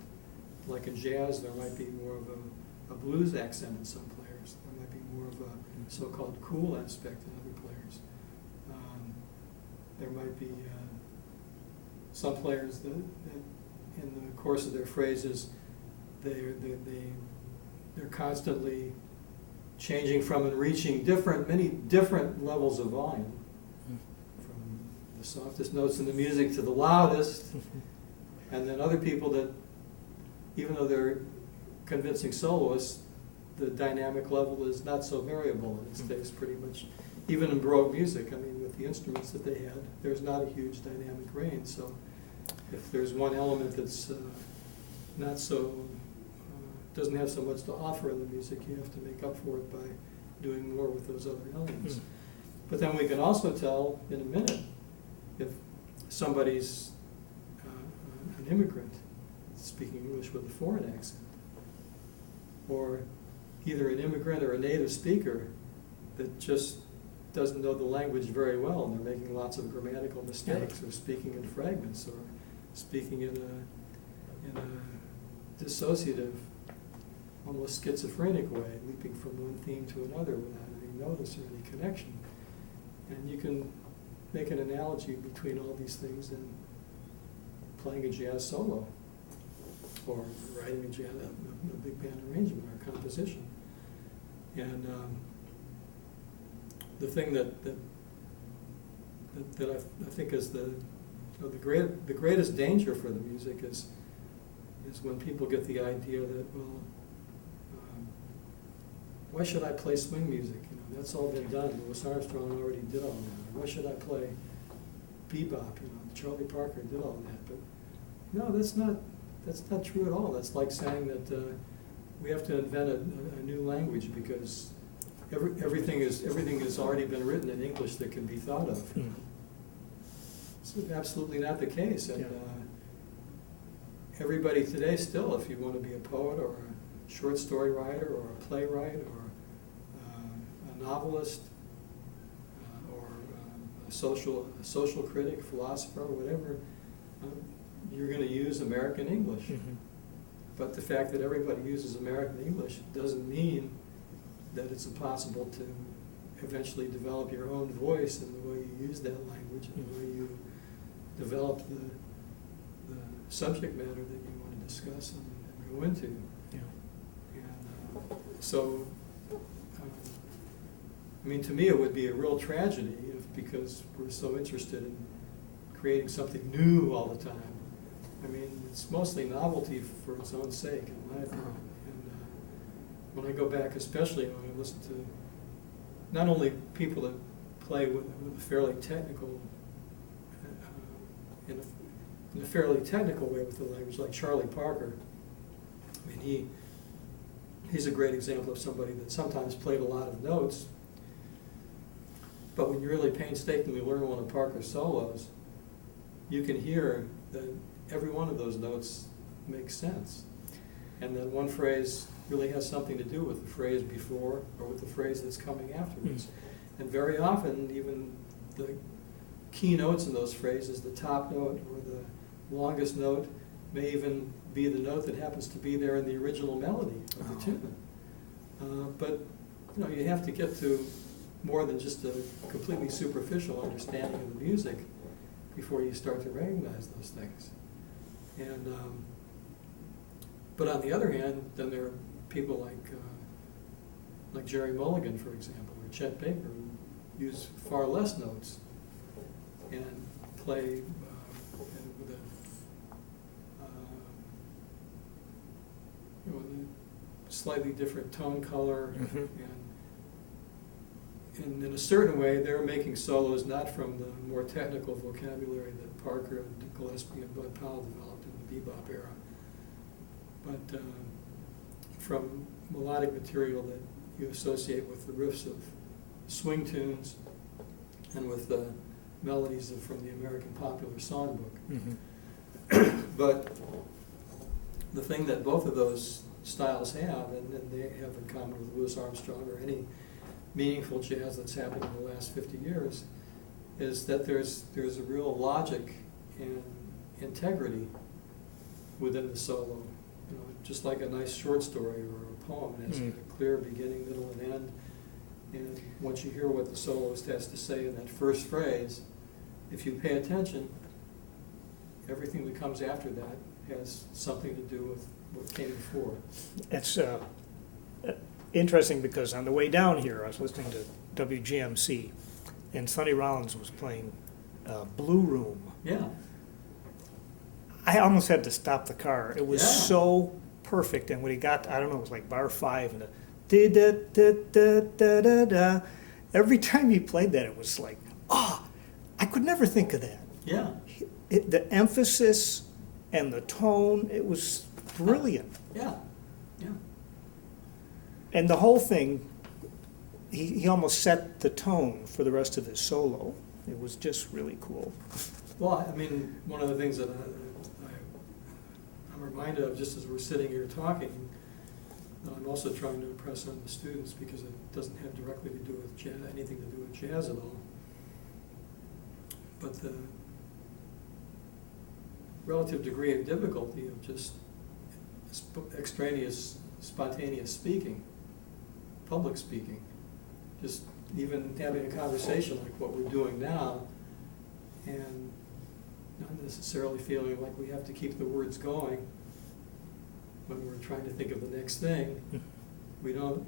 Like in jazz, there might be more of a blues accent in some players. There might be more of a so-called cool aspect in other players. There might be some players that in the course of their phrases, they're constantly changing from and reaching many different levels of volume, from the softest notes in the music to the loudest. And then other people that, even though they're convincing soloists, the dynamic level is not so variable, and it stays pretty much, even in Baroque music, I mean, with the instruments that they had, there's not a huge dynamic range. So if there's one element that's not so, doesn't have so much to offer in the music, you have to make up for it by doing more with those other elements. But then we can also tell in a minute if somebody's an immigrant speaking English with a foreign accent, or either an immigrant or a native speaker that just doesn't know the language very well and they're making lots of grammatical mistakes, or speaking in fragments, or speaking in a dissociative, almost schizophrenic way, leaping from one theme to another without any notice or any connection. And you can make an analogy between all these things and playing a jazz solo, or writing a big band arrangement or composition. And the thing that I think is the greatest danger for the music is when people get the idea that, well, why should I play swing music? You know, that's all been done. Louis Armstrong already did all that. Why should I play bebop? You know, Charlie Parker did all that. But no, that's not true at all. That's like saying that we have to invent a new language because everything has already been written in English that can be thought of. It's absolutely not the case. And everybody today still, if you want to be a poet or a short story writer or a playwright or a novelist or a social critic, philosopher, whatever, you're going to use American English. Mhm. But the fact that everybody uses American English doesn't mean that it's impossible to eventually develop your own voice in the way you use that language and the way you develop the subject matter that you want to discuss and go into. Yeah. And so, I mean, to me, it would be a real tragedy because we're so interested in creating something new all the time. I mean, it's mostly novelty for its own sake, in my opinion. And when I go back, especially when I listen to not only people that play with a fairly technical, in a fairly technical way with the language, like Charlie Parker. I mean, he's a great example of somebody that sometimes played a lot of notes, but when you really painstakingly learn one of Parker's solos, you can hear that every one of those notes makes sense. And that one phrase really has something to do with the phrase before or with the phrase that's coming afterwards. And very often, even the key notes in those phrases, the top note or the longest note, may even be the note that happens to be there in the original melody of the tune. But you know, you have to get to more than just a completely superficial understanding of the music before you start to recognize those things. And but on the other hand, then there are people like Jerry Mulligan, for example, or Chet Baker, who use far less notes and play with a slightly different tone color. Mhm. And in a certain way, they're making solos not from the more technical vocabulary that Parker and Gillespie and Bud Powell developed in the bebop era, but from melodic material that you associate with the riffs of swing tunes and with the melodies from the American Popular Songbook. Mhm. But the thing that both of those styles have, and they have in common with Louis Armstrong or any meaningful jazz that's happened in the last 50 years, is that there's a real logic and integrity within the solo. You know, just like a nice short story or a poem, it has a clear beginning, middle, and end. And once you hear what the soloist has to say in that first phrase, if you pay attention, everything that comes after that has something to do with what came before. It's interesting because on the way down here, I was listening to WGMC, and Sonny Rollins was playing Blue Room. Yeah. I almost had to stop the car. It was Yeah. so perfect. And when he got, I don't know, it was like bar 5, and the da da da da da da. Every time he played that, it was like, I could never think of that. Yeah. The emphasis and the tone, it was brilliant. Yeah. Yeah. And the whole thing, he almost set the tone for the rest of his solo. It was just really cool. Well, I mean, one of the things that I'm reminded of just as we're sitting here talking, I'm also trying to impress on the students because it doesn't have directly to do with jazz, anything to do with jazz at all. But the relative degree of difficulty of just extraneous, spontaneous speaking, public speaking, just even having a conversation like what we're doing now, and not necessarily feeling like we have to keep the words going when we're trying to think of the next thing. We don't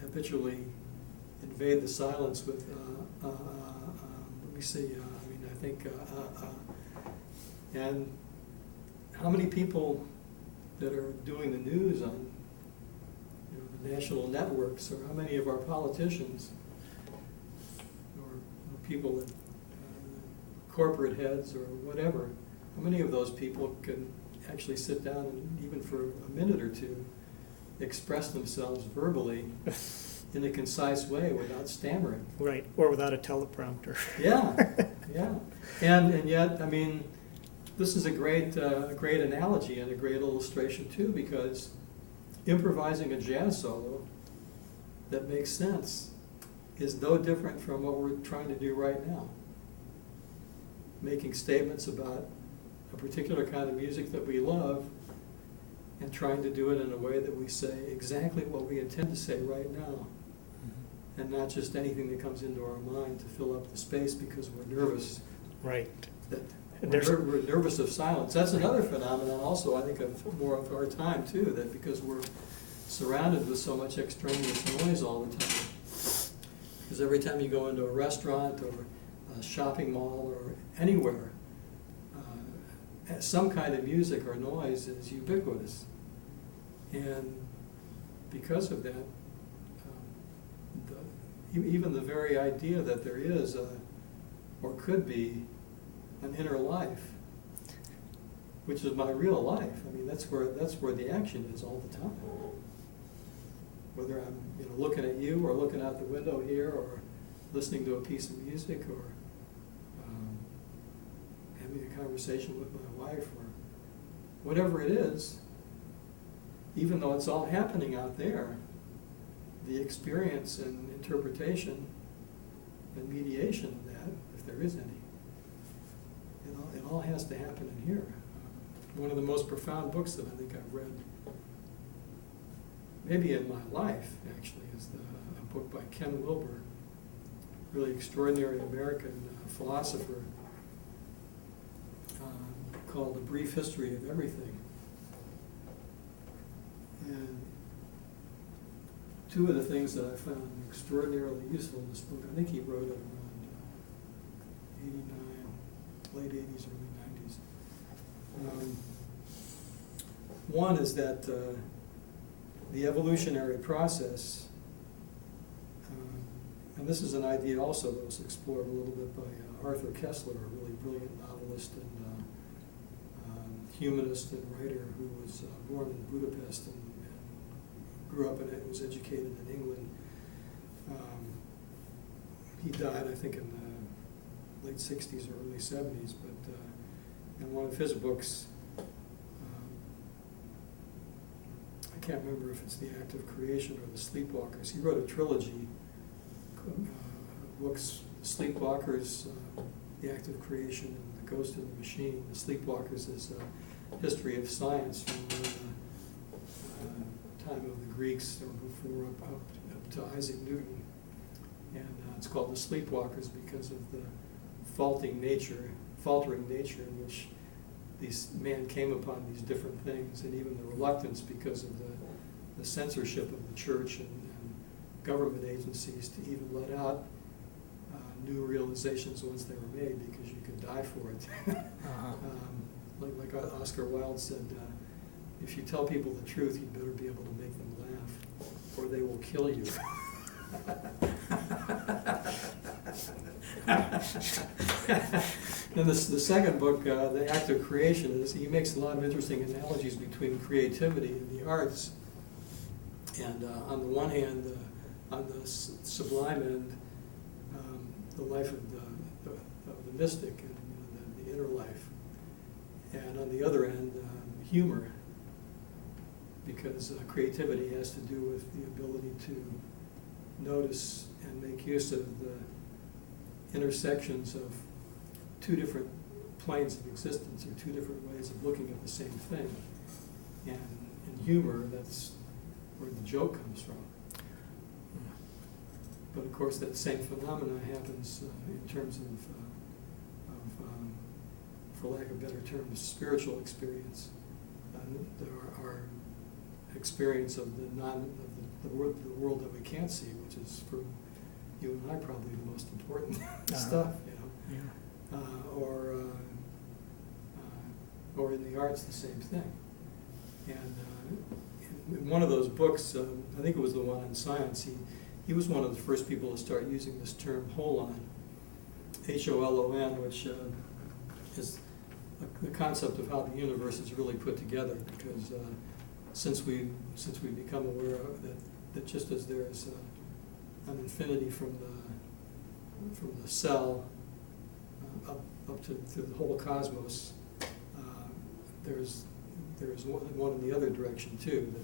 habitually invade the silence with, let me see, I think, and how many people that are doing the news on the national networks, or how many of our politicians or people that corporate heads or whatever, how many of those people can actually sit down and even for a minute or two express themselves verbally in a concise way without stammering? Right, or without a teleprompter. Yeah, yeah. And yet, I mean, this is a great analogy and a great illustration too, because improvising a jazz solo that makes sense is no different from what we're trying to do right now. Making statements about a particular kind of music that we love and trying to do it in a way that we say exactly what we intend to say right now, and not just anything that comes into our mind to fill up the space because we're nervous. Right. That And we're nervous of silence. That's another phenomenon also, I think, of more of our time too, that because we're surrounded with so much extraneous noise all the time. Because every time you go into a restaurant or a shopping mall or anywhere, some kind of music or noise is ubiquitous. And because of that, even the very idea that there is or could be an inner life, which is my real life. I mean, that's where the action is all the time. Whether I'm looking at you or looking out the window here or listening to a piece of music or having a conversation with my wife or whatever it is, even though it's all happening out there, the experience and interpretation and mediation of that, if there is any, it all has to happen in here. One of the most profound books that I think I've read, maybe in my life actually, is a book by Ken Wilber, really extraordinary American philosopher, called A Brief History of Everything. And two of the things that I found extraordinarily useful in this book, I think he wrote it around 89, late 80s, early 90s. One is that the evolutionary process, and this is an idea also that was explored a little bit by Arthur Koestler, a really brilliant novelist and humanist and writer who was born in Budapest and grew up in it, was educated in England. He died, I think, in the late 60s or early 70s, but in one of his books, I can't remember if it's The Act of Creation or The Sleepwalkers. He wrote a trilogy of books, The Sleepwalkers, The Act of Creation, and The Ghost in the Machine. The Sleepwalkers is a history of science from the time of the Greeks or before up to Isaac Newton. And it's called The Sleepwalkers because of the faltering nature in which man came upon these different things, and even the reluctance because of the censorship of the church and government agencies to even let out new realizations once they were made, because you could die for it. Like Oscar Wilde said, if you tell people the truth, you'd better be able to make them laugh, or they will kill you. Then the second book, The Act of Creation, is he makes a lot of interesting analogies between creativity and the arts. And on the one hand, on the sublime end, the life of the mystic and the inner life. And on the other end, humor, because creativity has to do with the ability to notice and make use of the intersections of two different planes of existence, or two different ways of looking at the same thing. And in humor, that's where the joke comes from. But of course, that same phenomena happens in terms of for lack of a better term, spiritual experience. Our experience of the world that we can't see, which is for you and I probably the most important stuff, Yeah. Or in the arts, the same thing. And in one of those books, I think it was the one on science, he was one of the first people to start using this term holon, H-O-L-O-N, which is the concept of how the universe is really put together. Because since we become aware of that just as there is an infinity from the cell up to the whole cosmos, there's one in the other direction too, the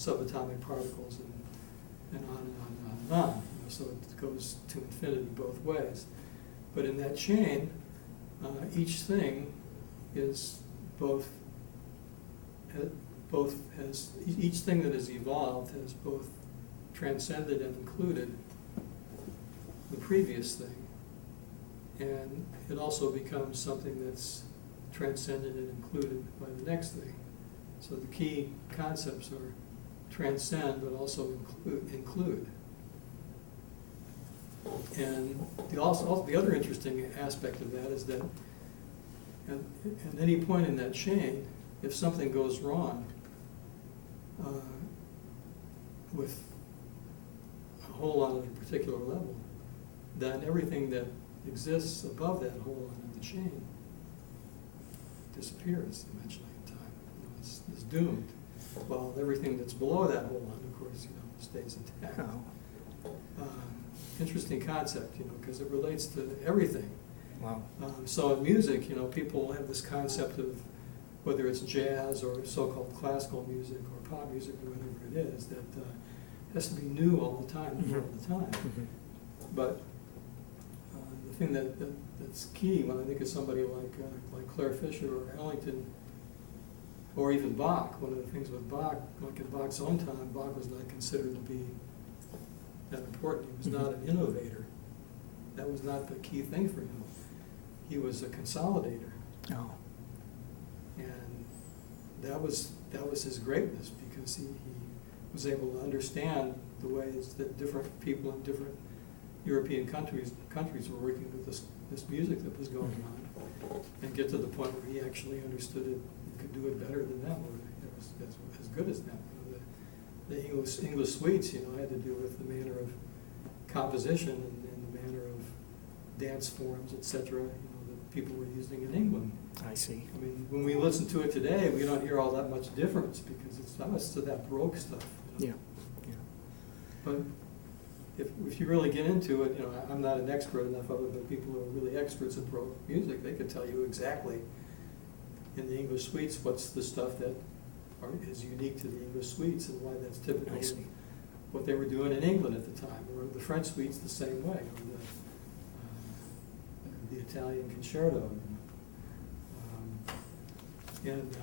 subatomic particles and on and on and on and on. so it goes to infinity both ways. But in that chain, each thing is each thing that has evolved has both transcended and included the previous thing. And it also becomes something that's transcended and included by the next thing. So the key concepts are transcend, but also include. And the other interesting aspect of that is that at any point in that chain, if something goes wrong with a hole on a particular level, then everything that exists above that hole in the chain disappears eventually in time. It's doomed. While everything that's below that hole line, of course, stays intact. Oh. Interesting concept, because it relates to everything. Wow. So in music, people have this concept of whether it's jazz or so-called classical music or pop music or whatever it is, that has to be new all the time, Mm-hmm. all the time. Mm-hmm. But the thing that's key when I think of somebody like Claire Fisher or Ellington, or even Bach, one of the things with Bach, like in Bach's own time, Bach was not considered to be that important. He was not an innovator. That was not the key thing for him. He was a consolidator. Oh. And that was his greatness, because he was able to understand the ways that different people in different European countries were working with this music that was going on, and get to the point where he actually understood it, could do it better than them, or it was as good as them. The English suites, had to do with the manner of composition and the manner of dance forms, etc. That people were using in England. I see. I mean, when we listen to it today, we don't hear all that much difference, because it's not much to that Baroque stuff. Yeah. But if you really get into it, I'm not an expert enough of it, but people who are really experts in Baroque music, they could tell you exactly in the English suites what's the stuff that is unique to the English suites, and why that's typically what they were doing in England at the time, or the French suites the same way, or the Italian concerto. And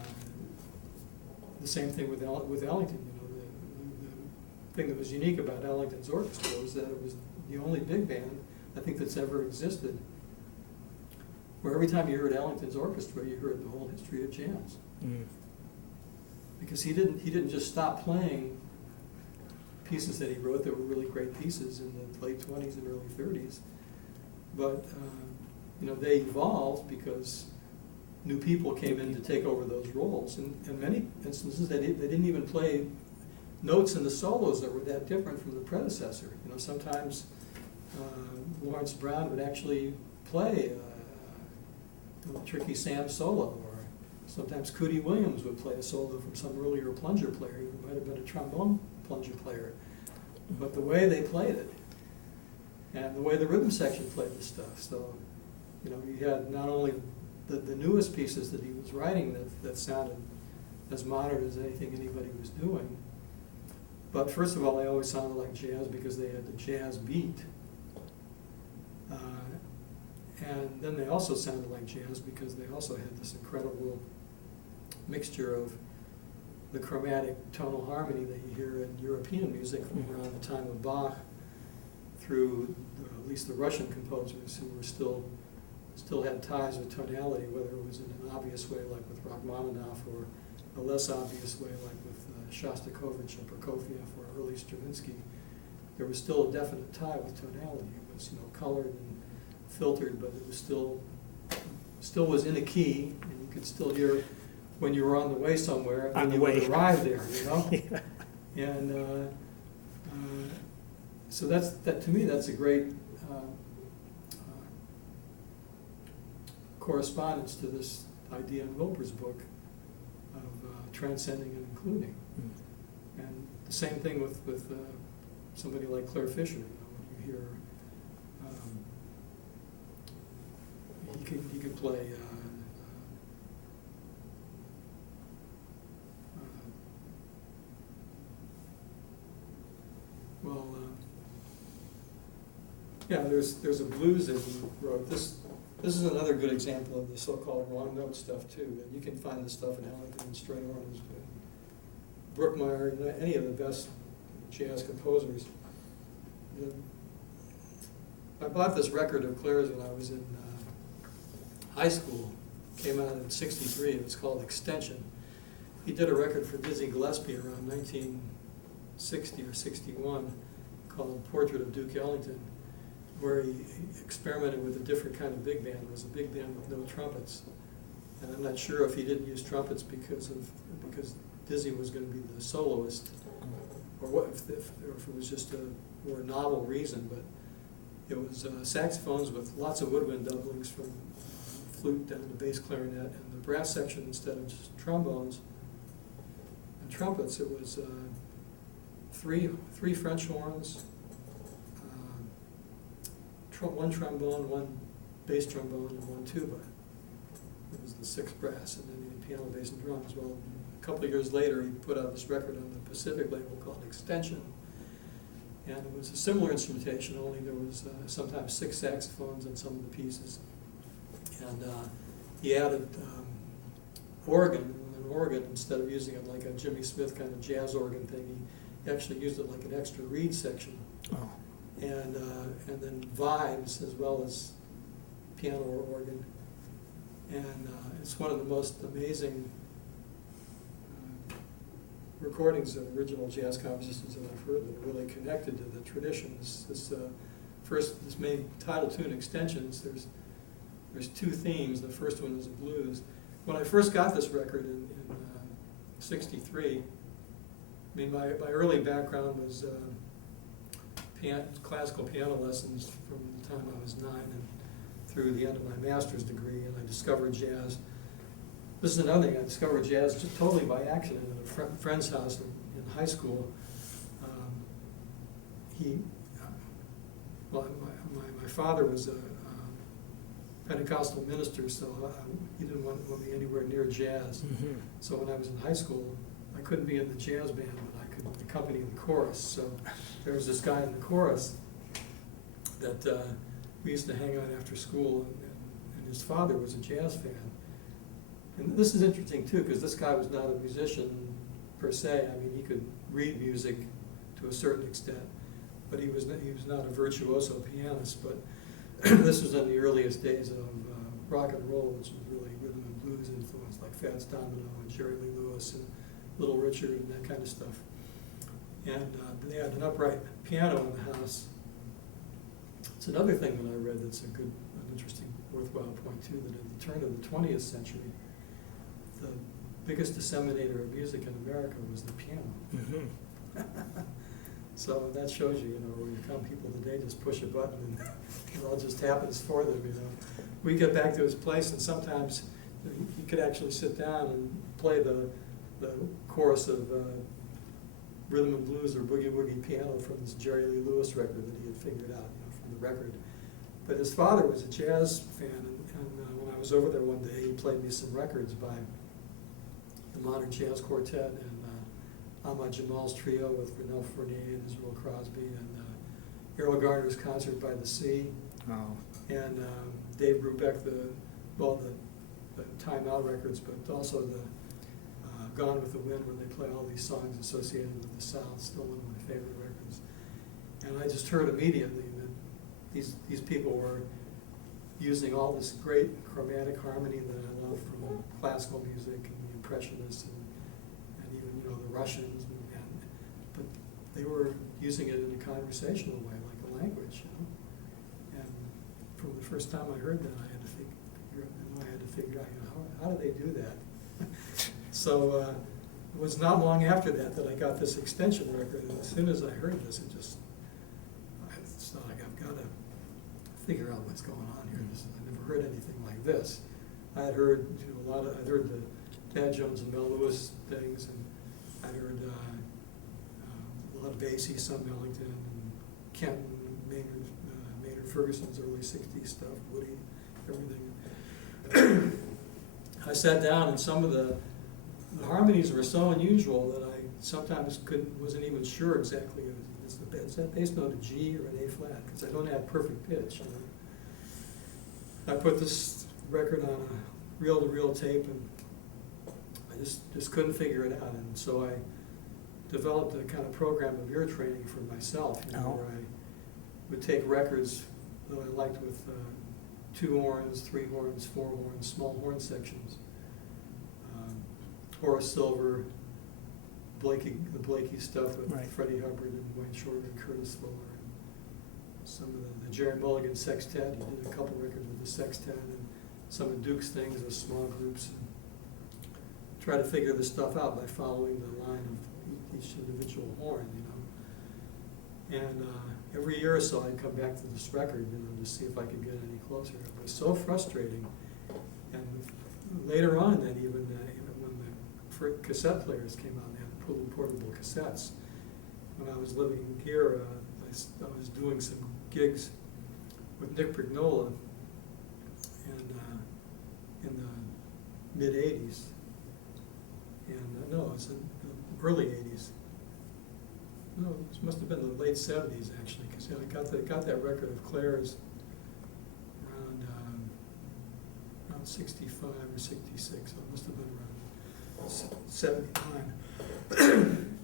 the same thing with Ellington. The thing that was unique about Ellington's orchestra was that it was the only big band, I think, that's ever existed, where every time you heard Ellington's orchestra, you heard the whole history of jazz. Mm. Because he didn't just stop playing pieces that he wrote that were really great pieces in the late 20s and early 30s, but they evolved because new people came in to take over those roles. And in many instances, they didn't even play notes in the solos that were that different from the predecessor. Sometimes Lawrence Brown would actually play a Tricky Sam solo, or sometimes Cootie Williams would play a solo from some earlier plunger player who might have been a trombone plunger player. But the way they played it, and the way the rhythm section played the stuff, so you had not only the newest pieces that he was writing that sounded as modern as anything anybody was doing, but first of all, they always sounded like jazz because they had the jazz beat. And then they also sounded like jazz because they also had this incredible mixture of the chromatic tonal harmony that you hear in European music from around the time of Bach through at least the Russian composers who were still had ties with tonality, whether it was in an obvious way like with Rachmaninoff, or a less obvious way like with Shostakovich or Prokofiev or early Stravinsky. There was still a definite tie with tonality. It was colored and filtered, but it was still was in a key, and you could still hear when you were on the way somewhere, on when the you way. would arrive there, Yeah. And so that to me, that's a great correspondence to this idea in Wilber's book of transcending and including. Mm. And the same thing with somebody like Claire Fisher. When you hear he could play Yeah, there's a blues that he wrote. This is another good example of the so-called wrong note stuff too. And you can find this stuff in Ellington and Strayhorn, Brookmeyer, and any of the best jazz composers. I bought this record of Claire's when I was in high school. Came out in '63. It was called Extension. He did a record for Dizzy Gillespie around 1960 or '61 called Portrait of Duke Ellington, where he experimented with a different kind of big band. It was a big band with no trumpets. And I'm not sure if he didn't use trumpets because Dizzy was going to be the soloist, or what if it was just a more novel reason. But it was saxophones with lots of woodwind doublings from flute down to bass clarinet, and the brass section, instead of just trombones and trumpets, it was three French horns, one trombone, one bass trombone, and one tuba. It was the sixth brass, and then he did piano, bass, and drums. Well, a couple of years later, he put out this record on the Pacific label called Extension, and it was a similar instrumentation, only there was sometimes 6 saxophones on some of the pieces. And he added organ, and an organ, instead of using it like a Jimmy Smith kind of jazz organ thing, he actually used it like an extra reed section. Oh. And then vibes as well as piano or organ. And it's one of the most amazing recordings of original jazz compositions that I've heard that are really connected to the tradition. This main title tune, Extensions, there's 2 themes. The first one is a blues. When I first got this record in '63, I mean, my early background was classical piano lessons from the time I was 9 and through the end of my master's degree, and I discovered jazz. This is another thing, I discovered jazz just totally by accident at a friend's house in high school. My father was a Pentecostal minister, so he didn't want me anywhere near jazz. Mm-hmm. So when I was in high school, I couldn't be in the jazz band, but I could accompany the chorus. So there was this guy in the chorus that we used to hang out after school, and his father was a jazz fan. And this is interesting too, because this guy was not a musician per se. I mean, he could read music to a certain extent, but he was not a virtuoso pianist. But this was in the earliest days of rock and roll, which was really rhythm and blues influence, like Fats Domino and Jerry Lee Lewis and Little Richard and that kind of stuff. And they had an upright piano in the house. It's another thing that I read that's an interesting, worthwhile point too, that at the turn of the 20th century, the biggest disseminator of music in America was the piano. Mm-hmm. So that shows you, where you come, people today just push a button and it all just happens for them, We get back to his place and sometimes he could actually sit down and play the chorus of rhythm and blues or boogie woogie piano from this Jerry Lee Lewis record that he had figured out, from the record. But his father was a jazz fan, and when I was over there one day, he played me some records by the Modern Jazz Quartet and Ahmad Jamal's trio with Rennell Fournier and Israel Crosby, and Errol Garner's Concert by the Sea, and Dave Brubeck, the Time Out records, but also the Gone with the Wind, where they play all these songs associated with the South, still one of my favorite records. And I just heard immediately that these people were using all this great chromatic harmony that I love from classical music and the Impressionists and even the Russians, but they were using it in a conversational way, like a language, And from the first time I heard that, I had to figure out, how do they do that? So it was not long after that I got this Extension record, and as soon as I heard this, I thought, I've got to figure out what's going on here. I never heard anything like this. I had heard I'd heard the Thad Jones and Mel Lewis things, and I'd heard a lot of Basie, some Ellington, and Kenton, Maynard Ferguson's early '60s stuff, Woody, everything. I sat down, and some of the harmonies were so unusual that sometimes wasn't even sure exactly, is that bass note a G or an A flat? Because I don't have perfect pitch. You know? I put this record on a reel-to-reel tape, and I just couldn't figure it out. And so I developed a kind of program of ear training for myself, you know, where I would take records that I liked with 2 horns, 3 horns, 4 horns, small horn sections. Horace Silver, the Blakey stuff with Freddie Hubbard and Wayne Shorter and Curtis Fuller, and some of the Jerry Mulligan sextet. He did a couple records with the sextet, and some of Duke's things with small groups. And try to figure this stuff out by following the line of each individual horn, you know. And every year or so I'd come back to this record, you know, to see if I could get any closer. It was so frustrating. And later on then, even when the cassette players came out, they had portable cassettes. When I was living here, I was doing some gigs with Nick Prignola in the mid-'80s. And no, it was in the early '80s. No, it must have been the late '70s actually, because I got that record of Claire's around 65 or 66. So it must have been around 79.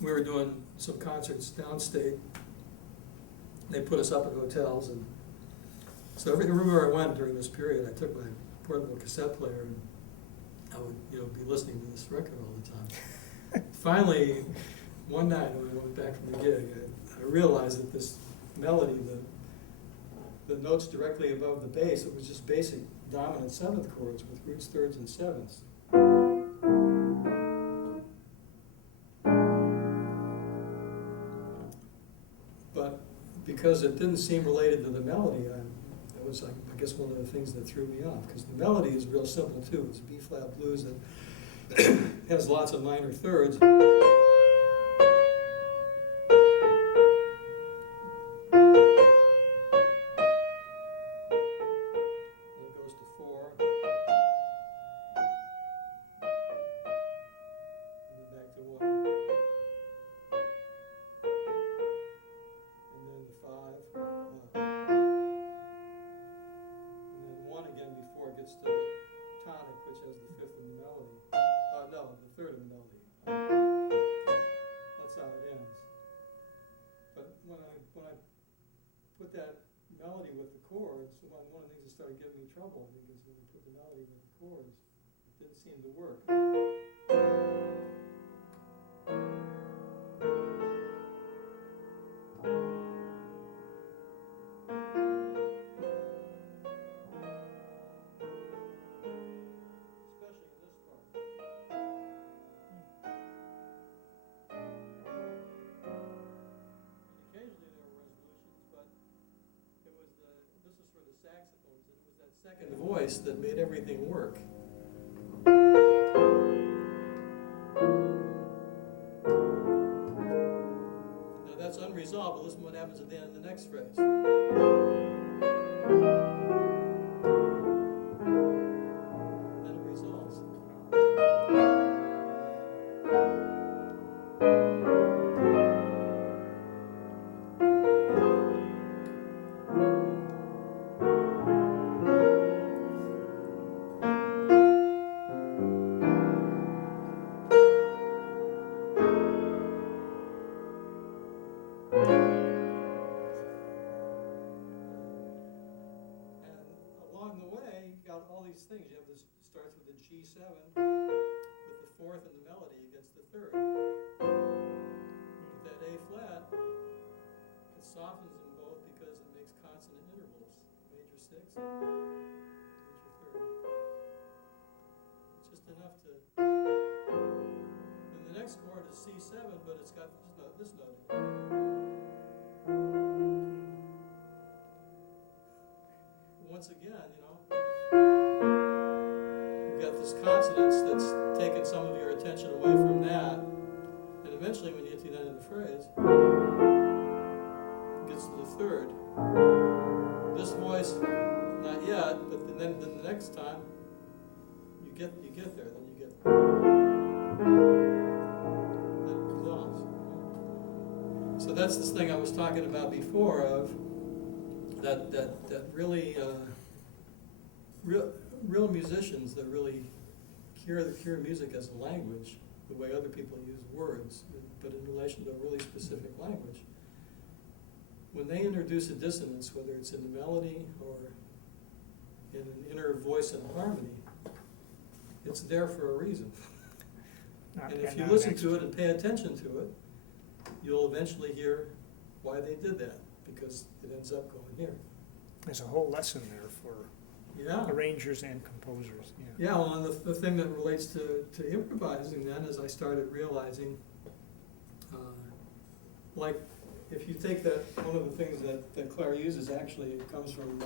We were doing some concerts downstate. They put us up at hotels, and so everywhere I went during this period, I took my portable cassette player and I would, you know, be listening to this record all the time. Finally, one night when I went back from the gig, I realized that this melody, the notes directly above the bass, it was just basic dominant 7th chords with roots, 3rds, and 7ths. But because it didn't seem related to the melody, that was, I guess, one of the things that threw me off, because the melody is real simple too. It's a B-flat blues that has lots of minor thirds. Giving me trouble, because when you put the melody with the chords, it didn't seem to work. Especially in this part. And occasionally there were resolutions, but it was this was for the saxophones, and it was that second voice that made everything work. Now that's unresolved, but listen to what happens at the end of the next phrase. Then it resolves. All these things. You have this, starts with a G7 with the 4th in the melody against the 3rd. With that A flat, it softens them both because it makes consonant intervals. Major 6, major 3rd. It's just enough to. And the next chord is C7, but it's got this note in it. Once again, you know, you've got this consonance that's taken some of your attention away from that, and eventually when you get to the end of the phrase, it gets to the 3rd. This voice, not yet, but then the next time, you get there, then you get. that's this thing I was talking about before of that really real musicians that really hear music as a language, the way other people use words, but in relation to a really specific language. When they introduce a dissonance, whether it's in the melody or in an inner voice and harmony, it's there for a reason. And if you listen to it and pay attention to it, you'll eventually hear why they did that, because it ends up going here. There's a whole lesson there for arrangers and composers. Yeah, well, and the thing that relates to improvising then is I started realizing, like, if you take that, one of the things that Claire uses, actually, it comes from,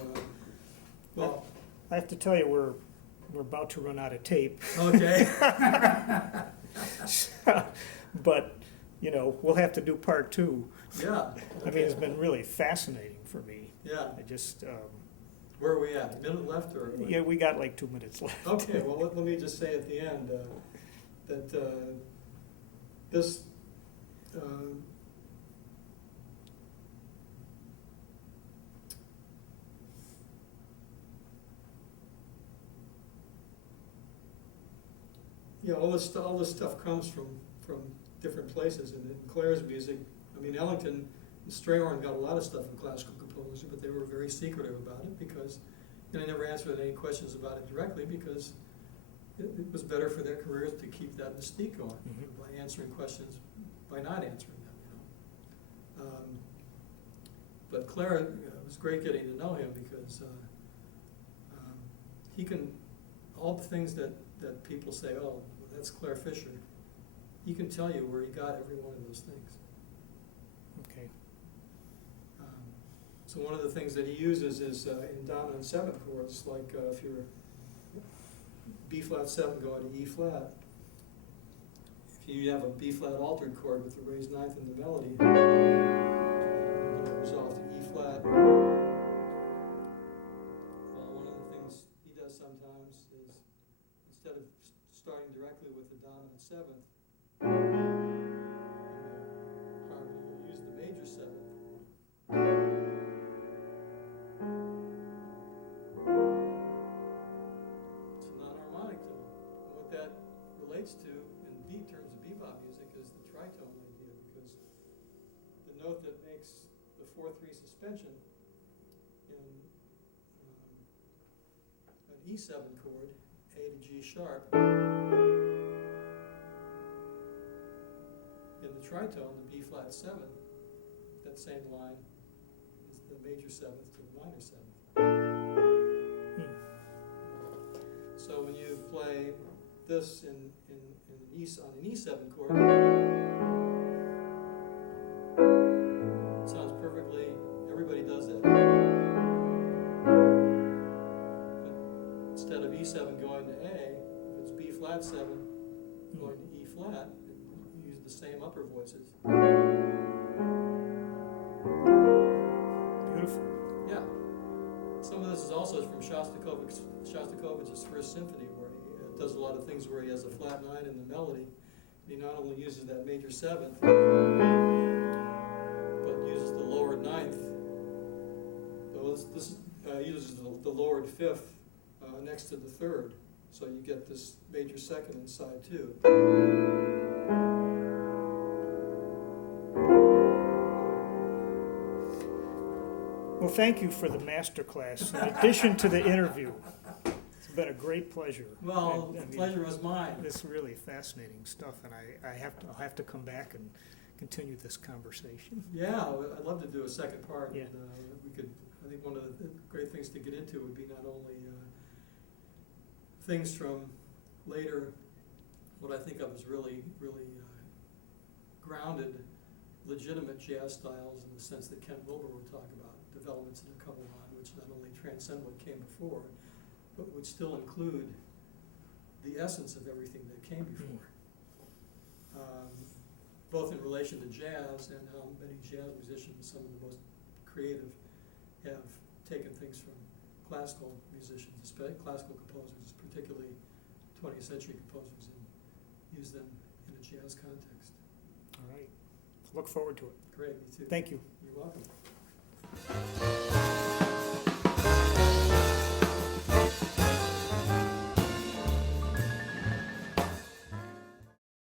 well... I have to tell you, we're about to run out of tape. Okay. But, you know, we'll have to do part 2. Yeah. I mean, it's been really fascinating for me. Yeah. I just... where are we at? A minute left? Or yeah, we got like 2 minutes left. Okay, well, let me just say at the end that this... yeah, all this stuff comes from different places, and in Claire's music, I mean, Ellington and Strayhorn got a lot of stuff from classical composers, but they were very secretive about it because they never answered any questions about it directly, because it was better for their careers to keep that mystique going by answering questions, by not answering them, you know. But Claire, it was great getting to know him, because he can, all the things that people say, oh, well, that's Claire Fisher, he can tell you where he got every one of those things. Okay. So one of the things that he uses is in dominant 7th chords, like if you're B-flat 7 going to E-flat, if you have a B-flat altered chord with the raised 9th in the melody, and then it resolves to E-flat, well, one of the things he does sometimes is, instead of starting directly with the dominant 7th, in the harmony, you'll use the major 7th. It's a non-harmonic tone. And what that relates to in terms of bebop music is the tritone idea, because the note that makes the 4/3 suspension in an E7 chord, A to G sharp, in the tritone, the B-flat 7, that same line is the major 7th to the minor 7th. So when you play this on an E7 chord, it sounds perfectly, everybody does that. But instead of E7 going to A, if it's B-flat 7 going to E-flat, you use the same upper voices. Beautiful. Yeah. Some of this is also from Shostakovich's First Symphony, where he does a lot of things where he has a flat 9 in the melody, and he not only uses that major 7th, but uses the lowered 9th. So this uses the lowered 5th next to the 3rd, so you get this major 2nd inside too. Well, thank you for the master class. In addition to the interview, it's been a great pleasure. Well, I the mean, pleasure was mine. It's really fascinating stuff, and I'll have to come back and continue this conversation. Yeah, I'd love to do a second part. Yeah. And, we could. I think one of the great things to get into would be not only things from later, what I think of as really grounded, legitimate jazz styles, in the sense that Kent Wilber would talk about, developments that have come along which not only transcend what came before, but would still include the essence of everything that came before. Both in relation to jazz and how many jazz musicians, some of the most creative, have taken things from classical musicians, especially classical composers, particularly 20th century composers, and used them in a jazz context. All right. Look forward to it. Great, you too. Thank you. You're welcome.